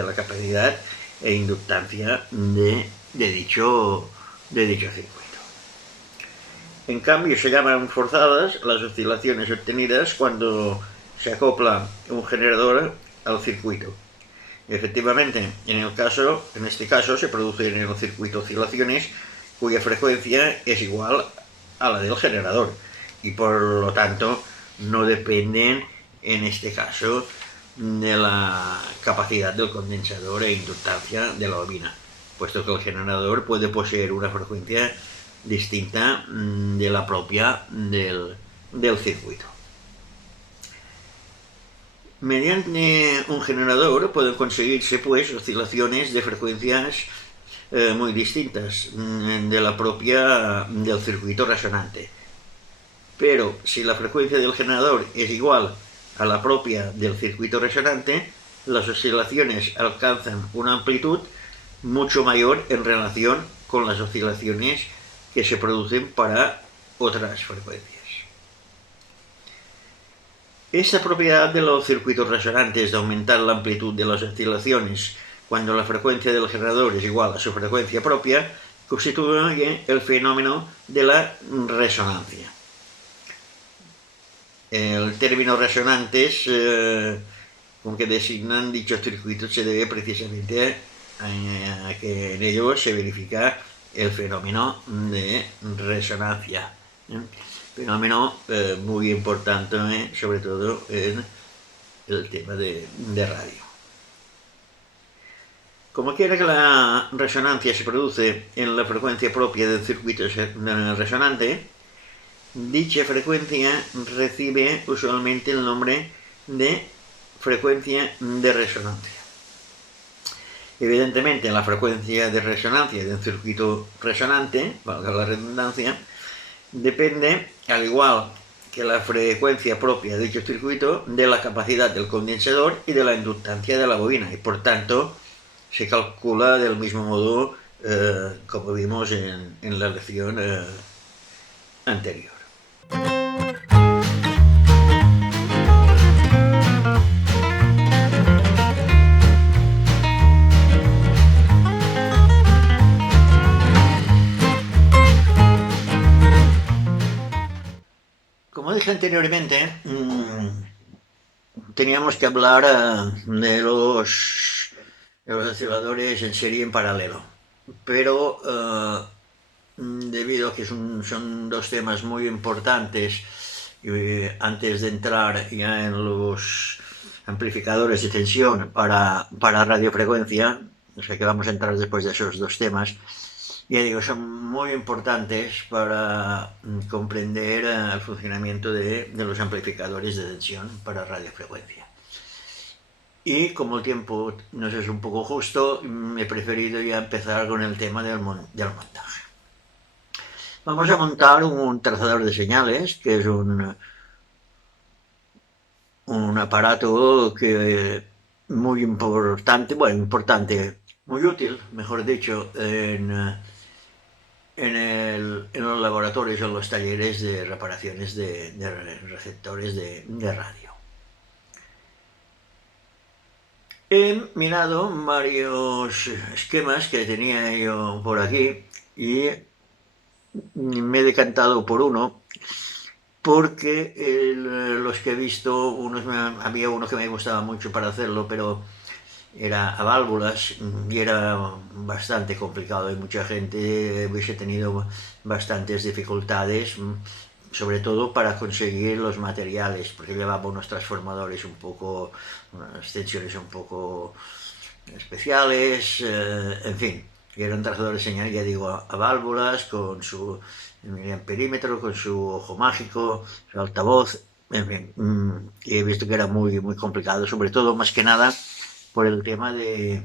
la capacidad e inductancia de dicho circuito. En cambio, se llaman forzadas las oscilaciones obtenidas cuando se acopla un generador al circuito. Efectivamente, en este caso se producen en el circuito oscilaciones cuya frecuencia es igual a la del generador y por lo tanto no dependen en este caso de la capacidad del condensador e inductancia de la bobina, puesto que el generador puede poseer una frecuencia distinta de la propia del circuito. Mediante un generador pueden conseguirse pues oscilaciones de frecuencias muy distintas de la propia del circuito resonante. Pero si la frecuencia del generador es igual a la propia del circuito resonante, las oscilaciones alcanzan una amplitud mucho mayor en relación con las oscilaciones que se producen para otras frecuencias. Esta propiedad de los circuitos resonantes de aumentar la amplitud de las oscilaciones cuando la frecuencia del generador es igual a su frecuencia propia constituye el fenómeno de la resonancia. El término resonantes con que designan dichos circuitos se debe precisamente a que en ellos se verifica el fenómeno de resonancia. Fenómeno muy importante, sobre todo en el tema de radio. Como quiera que la resonancia se produce en la frecuencia propia del circuito resonante, dicha frecuencia recibe usualmente el nombre de frecuencia de resonancia. Evidentemente, la frecuencia de resonancia de un circuito resonante, valga la redundancia, depende, al igual que la frecuencia propia de dicho circuito, de la capacidad del condensador y de la inductancia de la bobina, y por tanto se calcula del mismo modo como vimos en la lección anterior. Como dije anteriormente, teníamos que hablar de los osciladores en serie en paralelo, pero debido a que son dos temas muy importantes, antes de entrar ya en los amplificadores de tensión para radiofrecuencia, o sea que vamos a entrar después de esos dos temas, ya digo, son muy importantes para comprender el funcionamiento de los amplificadores de tensión para radiofrecuencia. Y como el tiempo nos es un poco justo, he preferido ya empezar con el tema del montaje. Vamos a montar un trazador de señales, que es un aparato que muy importante, muy útil, mejor dicho, en los laboratorios o en los talleres de reparaciones de receptores de radio. He mirado varios esquemas que tenía yo por aquí y me he decantado por uno porque los que he visto, había uno que me gustaba mucho para hacerlo, pero era a válvulas y era bastante complicado y mucha gente hubiese tenido bastantes dificultades, sobre todo para conseguir los materiales, porque llevaba unos transformadores unas tensiones un poco especiales, en fin, y era un trazador de señal, ya digo, a válvulas, con su perímetro, con su ojo mágico, su altavoz, en fin, y he visto que era muy, muy complicado, sobre todo, más que nada, por el tema de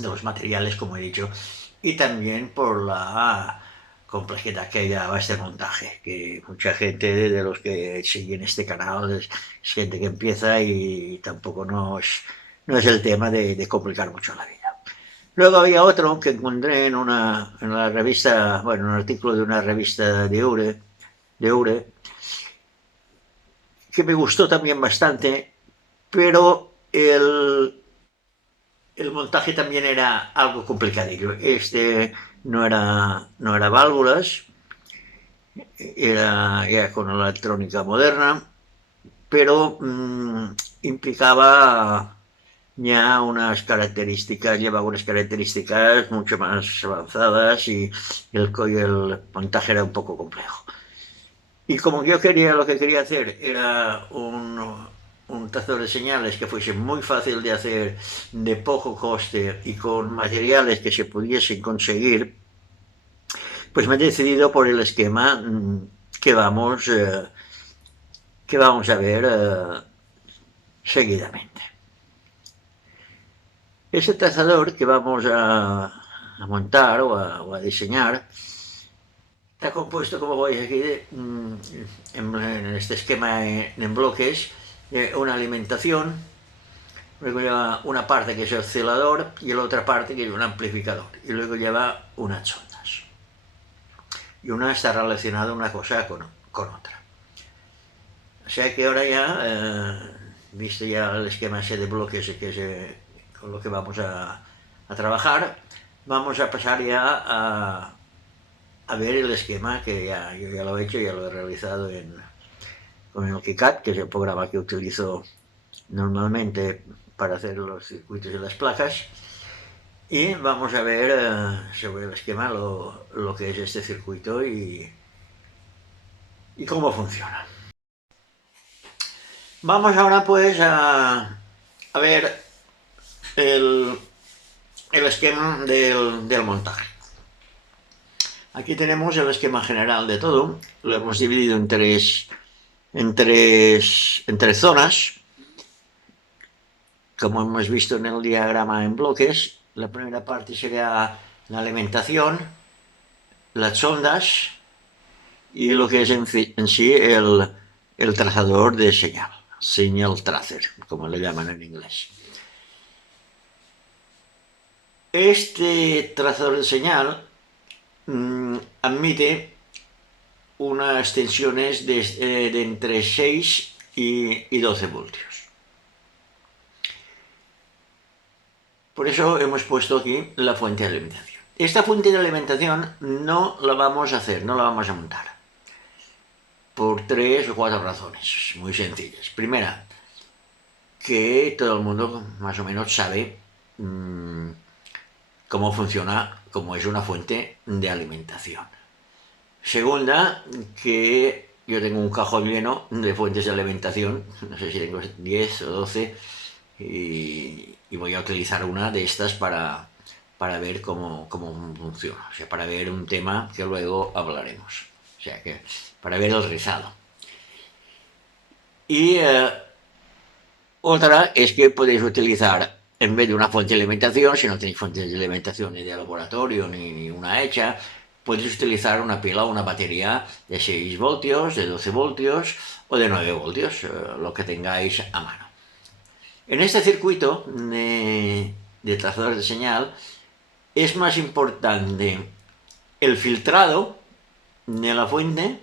los materiales, como he dicho, y también por la complejidad que llevaba este montaje, que mucha gente de los que siguen este canal es gente que empieza y tampoco no es el tema de complicar mucho la vida. Luego había otro que encontré en la revista, bueno, un artículo de una revista de Ure, que me gustó también bastante, pero el montaje también era algo complicadillo. Este no era válvulas, era con electrónica moderna, pero implicaba ya unas características, llevaba unas características mucho más avanzadas y y el montaje era un poco complejo. Y como yo quería, lo que quería hacer era un trazador de señales que fuese muy fácil de hacer, de poco coste y con materiales que se pudiesen conseguir, pues me he decidido por el esquema que que vamos a ver seguidamente. Ese trazador que vamos a montar o a diseñar está compuesto, como veis aquí, en este esquema en bloques, de una alimentación, luego lleva una parte que es el oscilador y la otra parte que es un amplificador, y luego lleva unas ondas. Y una está relacionada una cosa con otra. O sea que ahora ya, visto ya el esquema ese de bloques con lo que vamos a trabajar, vamos a pasar ya a ver el esquema que yo ya lo he hecho, ya lo he realizado con el KiCad, que es el programa que utilizo normalmente para hacer los circuitos de las placas. Y vamos a ver sobre el esquema lo que es este circuito y cómo funciona. Vamos ahora pues a ver el, el esquema del montaje. Aquí tenemos el esquema general de todo, lo hemos dividido en tres zonas, como hemos visto en el diagrama en bloques. La primera parte sería la alimentación, las ondas y lo que es en sí el trazador de señal, signal tracer, como le llaman en inglés. Este trazador de señal admite unas tensiones de entre 6 y 12 voltios. Por eso hemos puesto aquí la fuente de alimentación. Esta fuente de alimentación no la vamos a hacer, no la vamos a montar. Por 3 o 4 razones muy sencillas. Primera, que todo el mundo más o menos sabe cómo funciona, cómo es una fuente de alimentación. Segunda, que yo tengo un cajón lleno de fuentes de alimentación, no sé si tengo 10 o 12, y voy a utilizar una de estas para ver cómo funciona, o sea, para ver un tema que luego hablaremos, o sea, que para ver el rizado. Y otra es que podéis utilizar, en vez de una fuente de alimentación, si no tenéis fuentes de alimentación ni de laboratorio ni una hecha, podéis utilizar una pila o una batería de 6 voltios, de 12 voltios o de 9 voltios, lo que tengáis a mano. En este circuito de trazadores de señal es más importante el filtrado de la fuente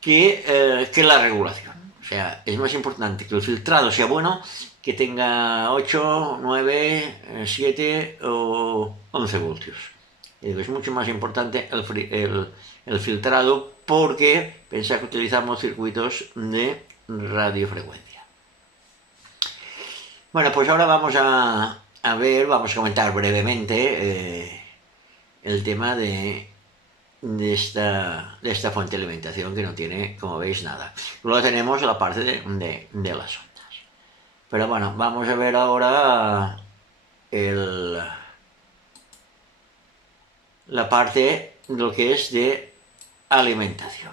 que la regulación. O sea, es más importante que el filtrado sea bueno, que tenga 8, 9, 7 o 11 voltios. Es mucho más importante el filtrado porque pensad que utilizamos circuitos de radiofrecuencia. Bueno, pues ahora vamos a ver, vamos a comentar brevemente el tema de esta fuente de alimentación que no tiene, como veis, nada. Luego tenemos la parte de las ondas. Pero bueno, vamos a ver ahora la parte de lo que es de alimentación.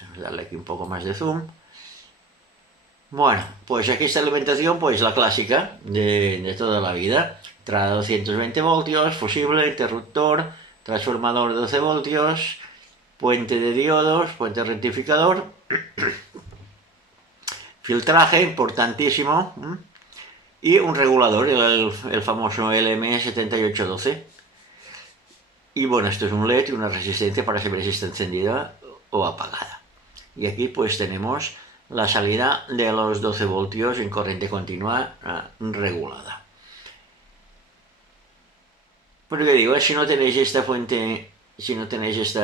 Vamos a darle aquí un poco más de zoom. Bueno, pues aquí está la alimentación, pues la clásica de toda la vida. Entrada 220 voltios, fusible, interruptor, transformador de 12 voltios, puente de diodos, puente rectificador, filtraje, importantísimo, y un regulador, el famoso LM7812. Y bueno, esto es un LED y una resistencia para saber si está encendida o apagada. Y aquí pues tenemos la salida de los 12 voltios en corriente continua regulada. Porque digo, si no tenéis esta fuente, si no tenéis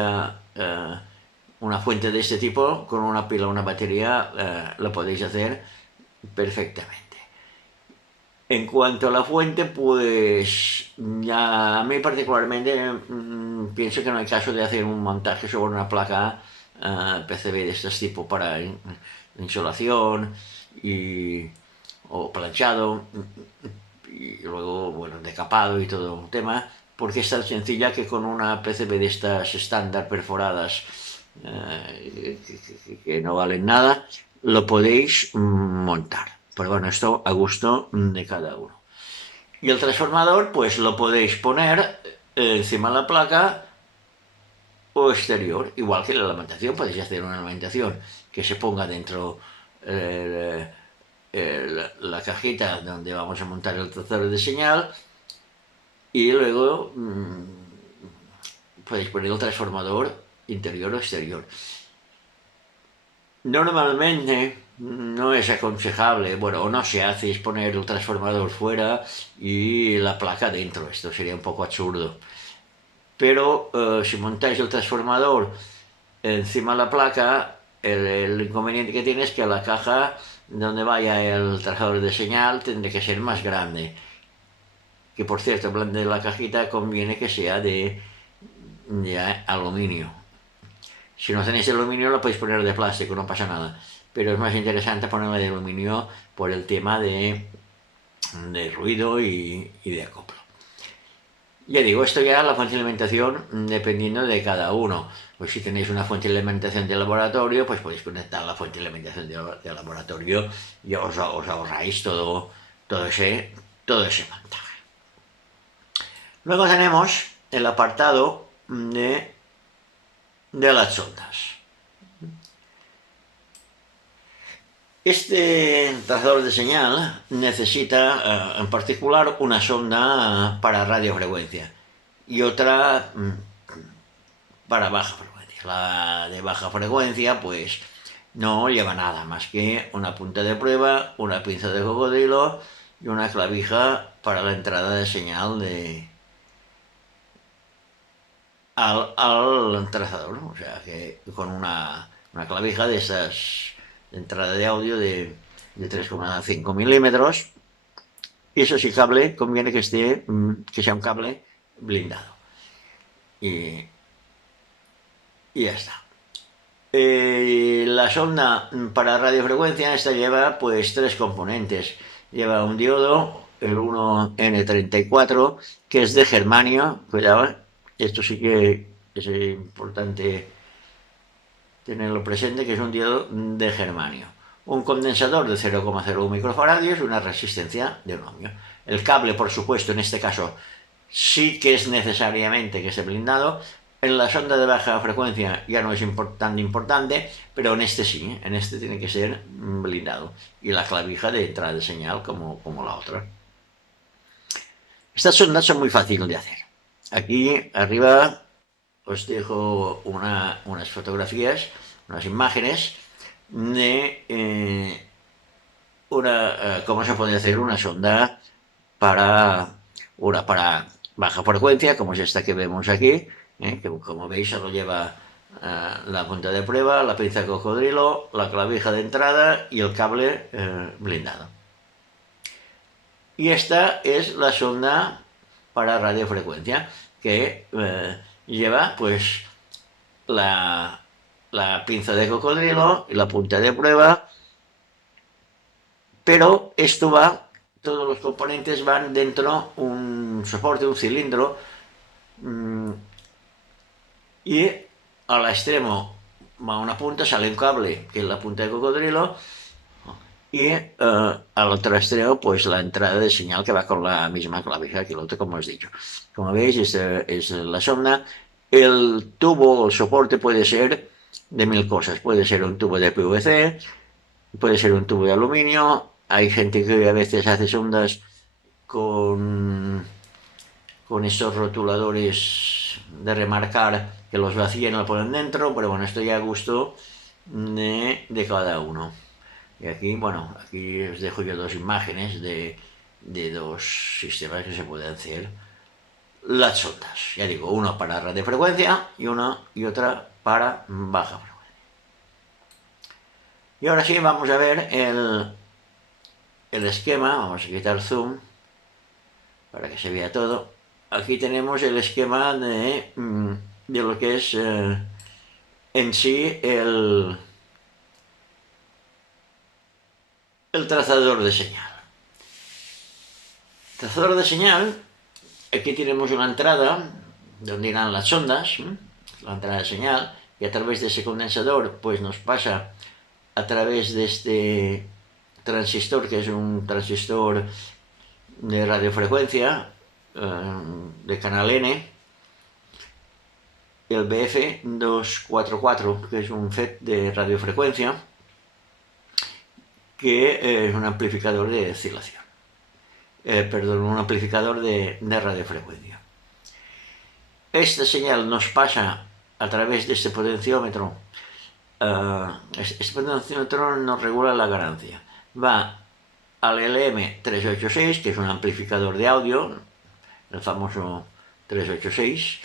una fuente de este tipo, con una pila o una batería, lo podéis hacer perfectamente. En cuanto a la fuente, pues ya a mí particularmente pienso que no hay caso de hacer un montaje sobre una placa PCB de este tipo para insolación o planchado y luego, bueno, decapado y todo un tema, porque es tan sencilla que con una PCB de estas estándar perforadas que no valen nada, lo podéis montar. Pero bueno, esto a gusto de cada uno. Y el transformador, pues lo podéis poner encima de la placa o exterior, igual que la alimentación. Podéis hacer una alimentación que se ponga dentro la cajita donde vamos a montar el trazador de señal y luego podéis poner el transformador interior o exterior. Normalmente no es aconsejable, bueno, o no se hace, es poner el transformador fuera y la placa dentro. Esto sería un poco absurdo. Pero si montáis el transformador encima de la placa, el inconveniente que tiene es que la caja donde vaya el trazador de señal tendrá que ser más grande. Que por cierto, hablando de la cajita, conviene que sea de aluminio. Si no tenéis aluminio lo podéis poner de plástico, no pasa nada. Pero es más interesante ponerla de aluminio por el tema de ruido y de acoplo. Ya digo, esto ya la fuente de alimentación dependiendo de cada uno. Pues si tenéis una fuente de alimentación de laboratorio, pues podéis conectar la fuente de alimentación de laboratorio y os ahorráis todo ese montaje. Luego tenemos el apartado de las sondas. Este trazador de señal necesita en particular una sonda para radiofrecuencia y otra para baja frecuencia. La de baja frecuencia pues no lleva nada más que una punta de prueba, una pinza de cocodrilo y una clavija para la entrada de señal al trazador, o sea que con una clavija de esas de entrada de audio de 3,5 milímetros. Y eso sí, cable conviene que sea un cable blindado y ya está. La sonda para radiofrecuencia esta lleva pues 3 componentes. Lleva un diodo, el 1N34, que es de germanio. Cuidado, esto sí que es importante tenerlo presente, que es un diodo de germanio. Un condensador de 0,01 microfarads y una resistencia de 1 ohmio. El cable, por supuesto, en este caso sí que es necesariamente que esté blindado. En la sonda de baja frecuencia ya no es tan importante, pero en este sí, en este tiene que ser blindado. Y la clavija de entrada de señal como la otra. Estas sondas son muy fáciles de hacer. Aquí arriba os dejo unas fotografías, unas imágenes de cómo se puede hacer una sonda para baja frecuencia, como es esta que vemos aquí, que como veis solo lleva la punta de prueba, la pinza de cocodrilo, la clavija de entrada y el cable blindado. Y esta es la sonda para radiofrecuencia, que lleva pues la pinza de cocodrilo y la punta de prueba, pero todos los componentes van dentro un soporte, un cilindro, y al extremo a una punta sale un cable que es la punta de cocodrilo y al otro extremo pues la entrada de señal que va con la misma clavija que el otro, como os he dicho. Como veis, esta es la sonda. El tubo, el soporte puede ser de 1000 cosas. Puede ser un tubo de PVC, puede ser un tubo de aluminio, hay gente que a veces hace sondas con esos rotuladores de remarcar que los vacían y lo ponen dentro, pero bueno, esto ya a gusto de cada uno. Y aquí, bueno, aquí os dejo yo dos imágenes de dos sistemas que se pueden hacer las sondas. Ya digo, uno para radiofrecuencia y otra para baja frecuencia. Y ahora sí vamos a ver el esquema. Vamos a quitar zoom para que se vea todo. Aquí tenemos el esquema de lo que es en sí el trazador de señal. Trazador de señal, aquí tenemos una entrada donde irán las ondas, la entrada de señal, y a través de ese condensador pues nos pasa a través de este transistor, que es un transistor de radiofrecuencia de canal N, el BF244, que es un FET de radiofrecuencia, que es un amplificador de oscilación. Un amplificador de radiofrecuencia. Esta señal nos pasa a través de este potenciómetro. Este potenciómetro nos regula la ganancia. Va al LM386, que es un amplificador de audio, el famoso 386,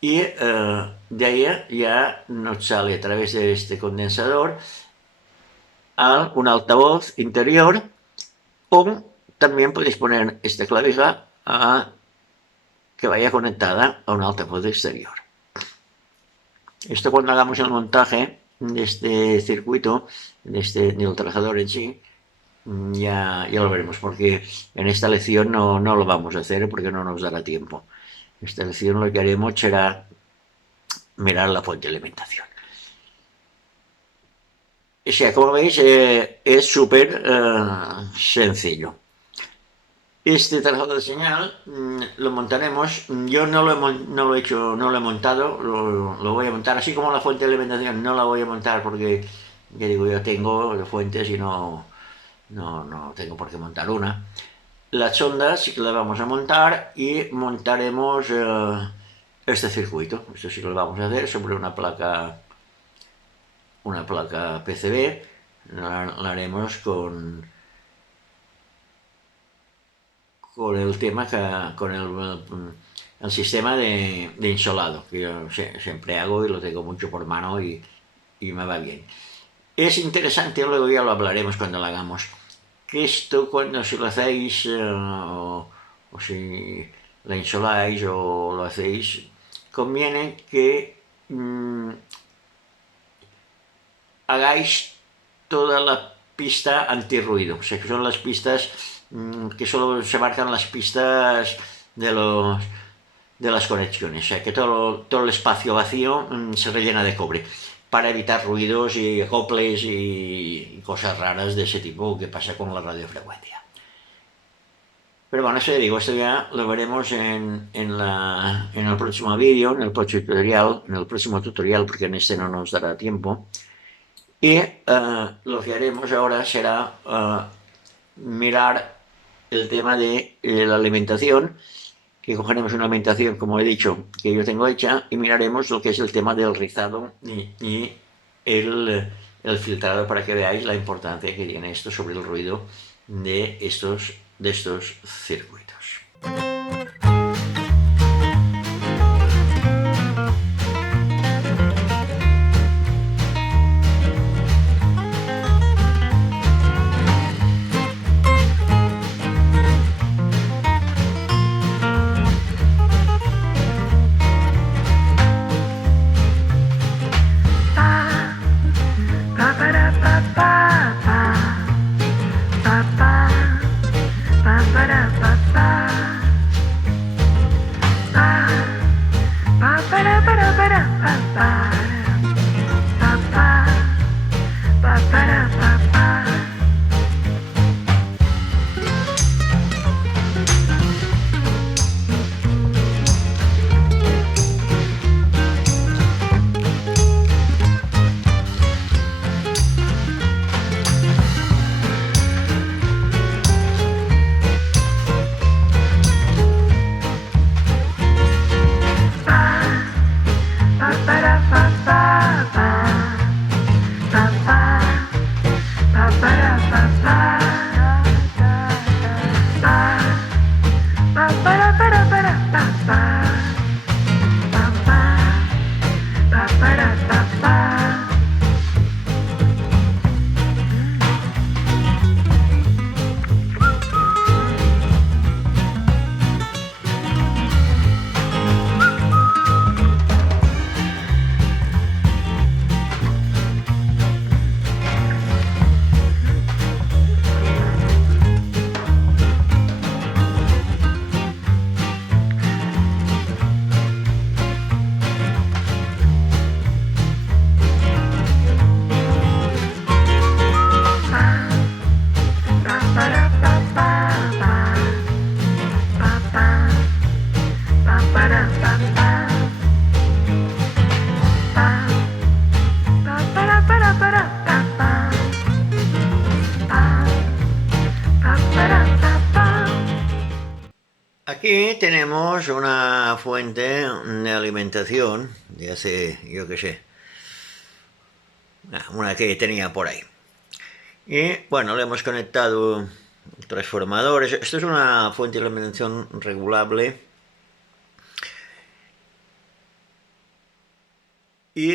y de ahí ya nos sale a través de este condensador a un altavoz interior, o también podéis poner esta clavija que vaya conectada a un altavoz exterior. Esto cuando hagamos el montaje de este circuito, del trazador en sí, ya lo veremos, porque en esta lección no lo vamos a hacer porque no nos dará tiempo. En esta lección lo que haremos será mirar la fuente de alimentación. O sea, como veis, es súper sencillo. Este trazador de señal lo montaremos. Yo no lo he hecho, no lo he montado, lo voy a montar, así como la fuente de alimentación no la voy a montar porque, ya digo, yo tengo fuentes y no tengo por qué montar una. Las ondas sí que las vamos a montar y montaremos este circuito. Esto sí que lo vamos a hacer sobre una placa PCB. Lo haremos con el tema con el sistema de insolado, que yo siempre hago y lo tengo mucho por mano y me va bien. Es interesante, luego ya lo hablaremos cuando lo hagamos, que esto cuando si lo hacéis o si la insoláis o lo hacéis, conviene que hagáis toda la pista antirruido, o sea que son las pistas que solo se marcan las pistas de las conexiones, o sea que todo el espacio vacío se rellena de cobre para evitar ruidos y acoples y cosas raras de ese tipo que pasa con la radiofrecuencia. Pero bueno, eso digo, esto ya lo veremos en el próximo vídeo, en el próximo tutorial, porque en este no nos dará tiempo. Y lo que haremos ahora será mirar el tema de la alimentación, que cogeremos una alimentación, como he dicho, que yo tengo hecha, y miraremos lo que es el tema del rizado y el filtrado, para que veáis la importancia que tiene esto sobre el ruido de estos circuitos. Aquí tenemos una fuente de alimentación de hace, yo qué sé, una que tenía por ahí. Y bueno, le hemos conectado transformadores. Esto es una fuente de alimentación regulable. Y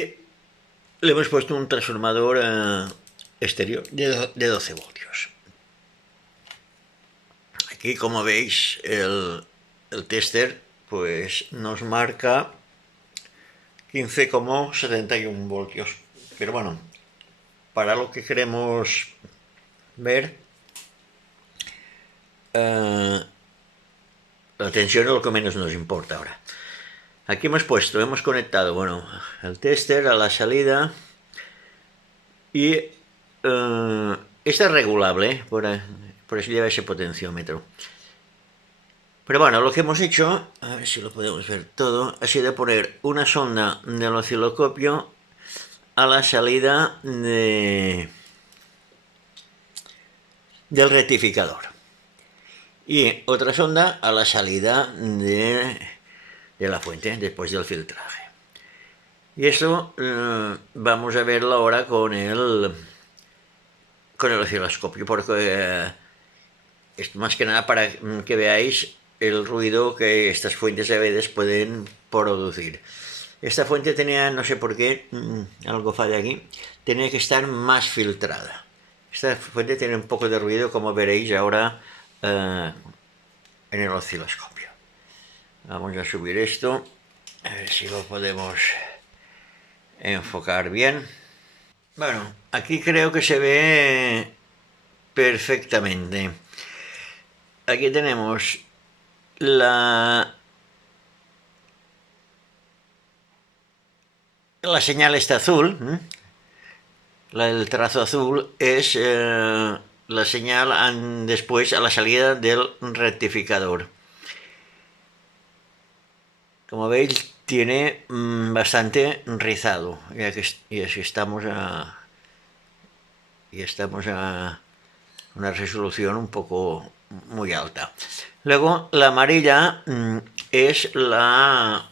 le hemos puesto un transformador exterior de 12 voltios. Aquí, como veis, el tester pues nos marca 15,71 voltios. Pero bueno, para lo que queremos ver, la tensión es lo que menos nos importa ahora. Aquí hemos conectado, bueno, el tester a la salida y este es regulable, por eso lleva ese potenciómetro. Pero bueno, lo que hemos hecho, a ver si lo podemos ver todo, ha sido poner una sonda del osciloscopio a la salida del rectificador y otra sonda a la salida de la fuente después del filtraje. Y eso vamos a verlo ahora con el osciloscopio, porque es más que nada para que veáis el ruido que estas fuentes a veces pueden producir. Esta fuente tenía, no sé por qué, algo falla aquí, tenía que estar más filtrada. Esta fuente tiene un poco de ruido, como veréis ahora en el osciloscopio. Vamos a subir esto, a ver si lo podemos enfocar bien. Bueno, aquí creo que se ve perfectamente. Aquí tenemos la señal está azul. El trazo azul es la señal después a la salida del rectificador. Como veis, tiene bastante rizado, y así estamos a una resolución un poco muy alta. Luego, la amarilla es la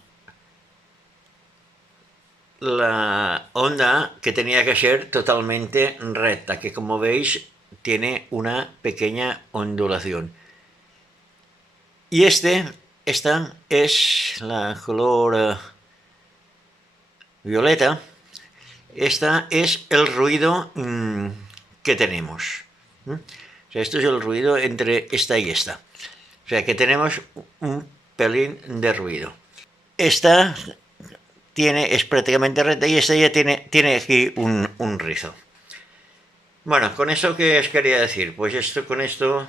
onda que tenía que ser totalmente recta, que como veis tiene una pequeña ondulación. Y esta es la color violeta. Esta es el ruido que tenemos. O sea, esto es el ruido entre esta y esta. O sea, que tenemos un pelín de ruido. Esta es prácticamente recta y esta ya tiene aquí un rizo. Bueno, ¿con eso qué os quería decir? Pues con esto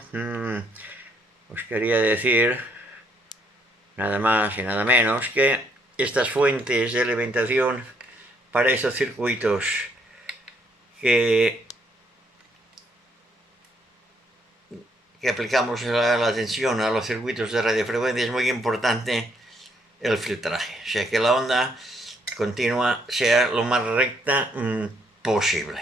os quería decir nada más y nada menos que estas fuentes de alimentación para estos circuitos que aplicamos la tensión a los circuitos de radiofrecuencia, es muy importante el filtraje, o sea que la onda continua sea lo más recta posible.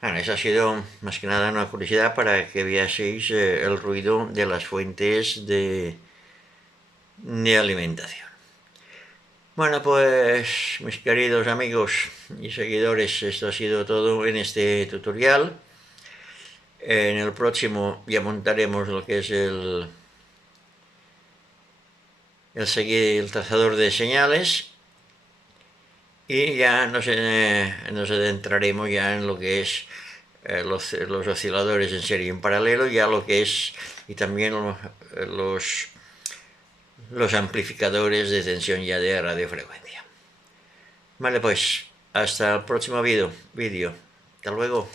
Bueno, eso ha sido más que nada una curiosidad para que veáis el ruido de las fuentes de alimentación. Bueno, pues mis queridos amigos y seguidores, esto ha sido todo en este tutorial. En el próximo ya montaremos lo que es el el trazador de señales, y ya nos adentraremos ya en lo que es los osciladores en serie y en paralelo, ya lo que es, y también los amplificadores de tensión ya de radiofrecuencia. Vale, pues hasta el próximo vídeo. Hasta luego.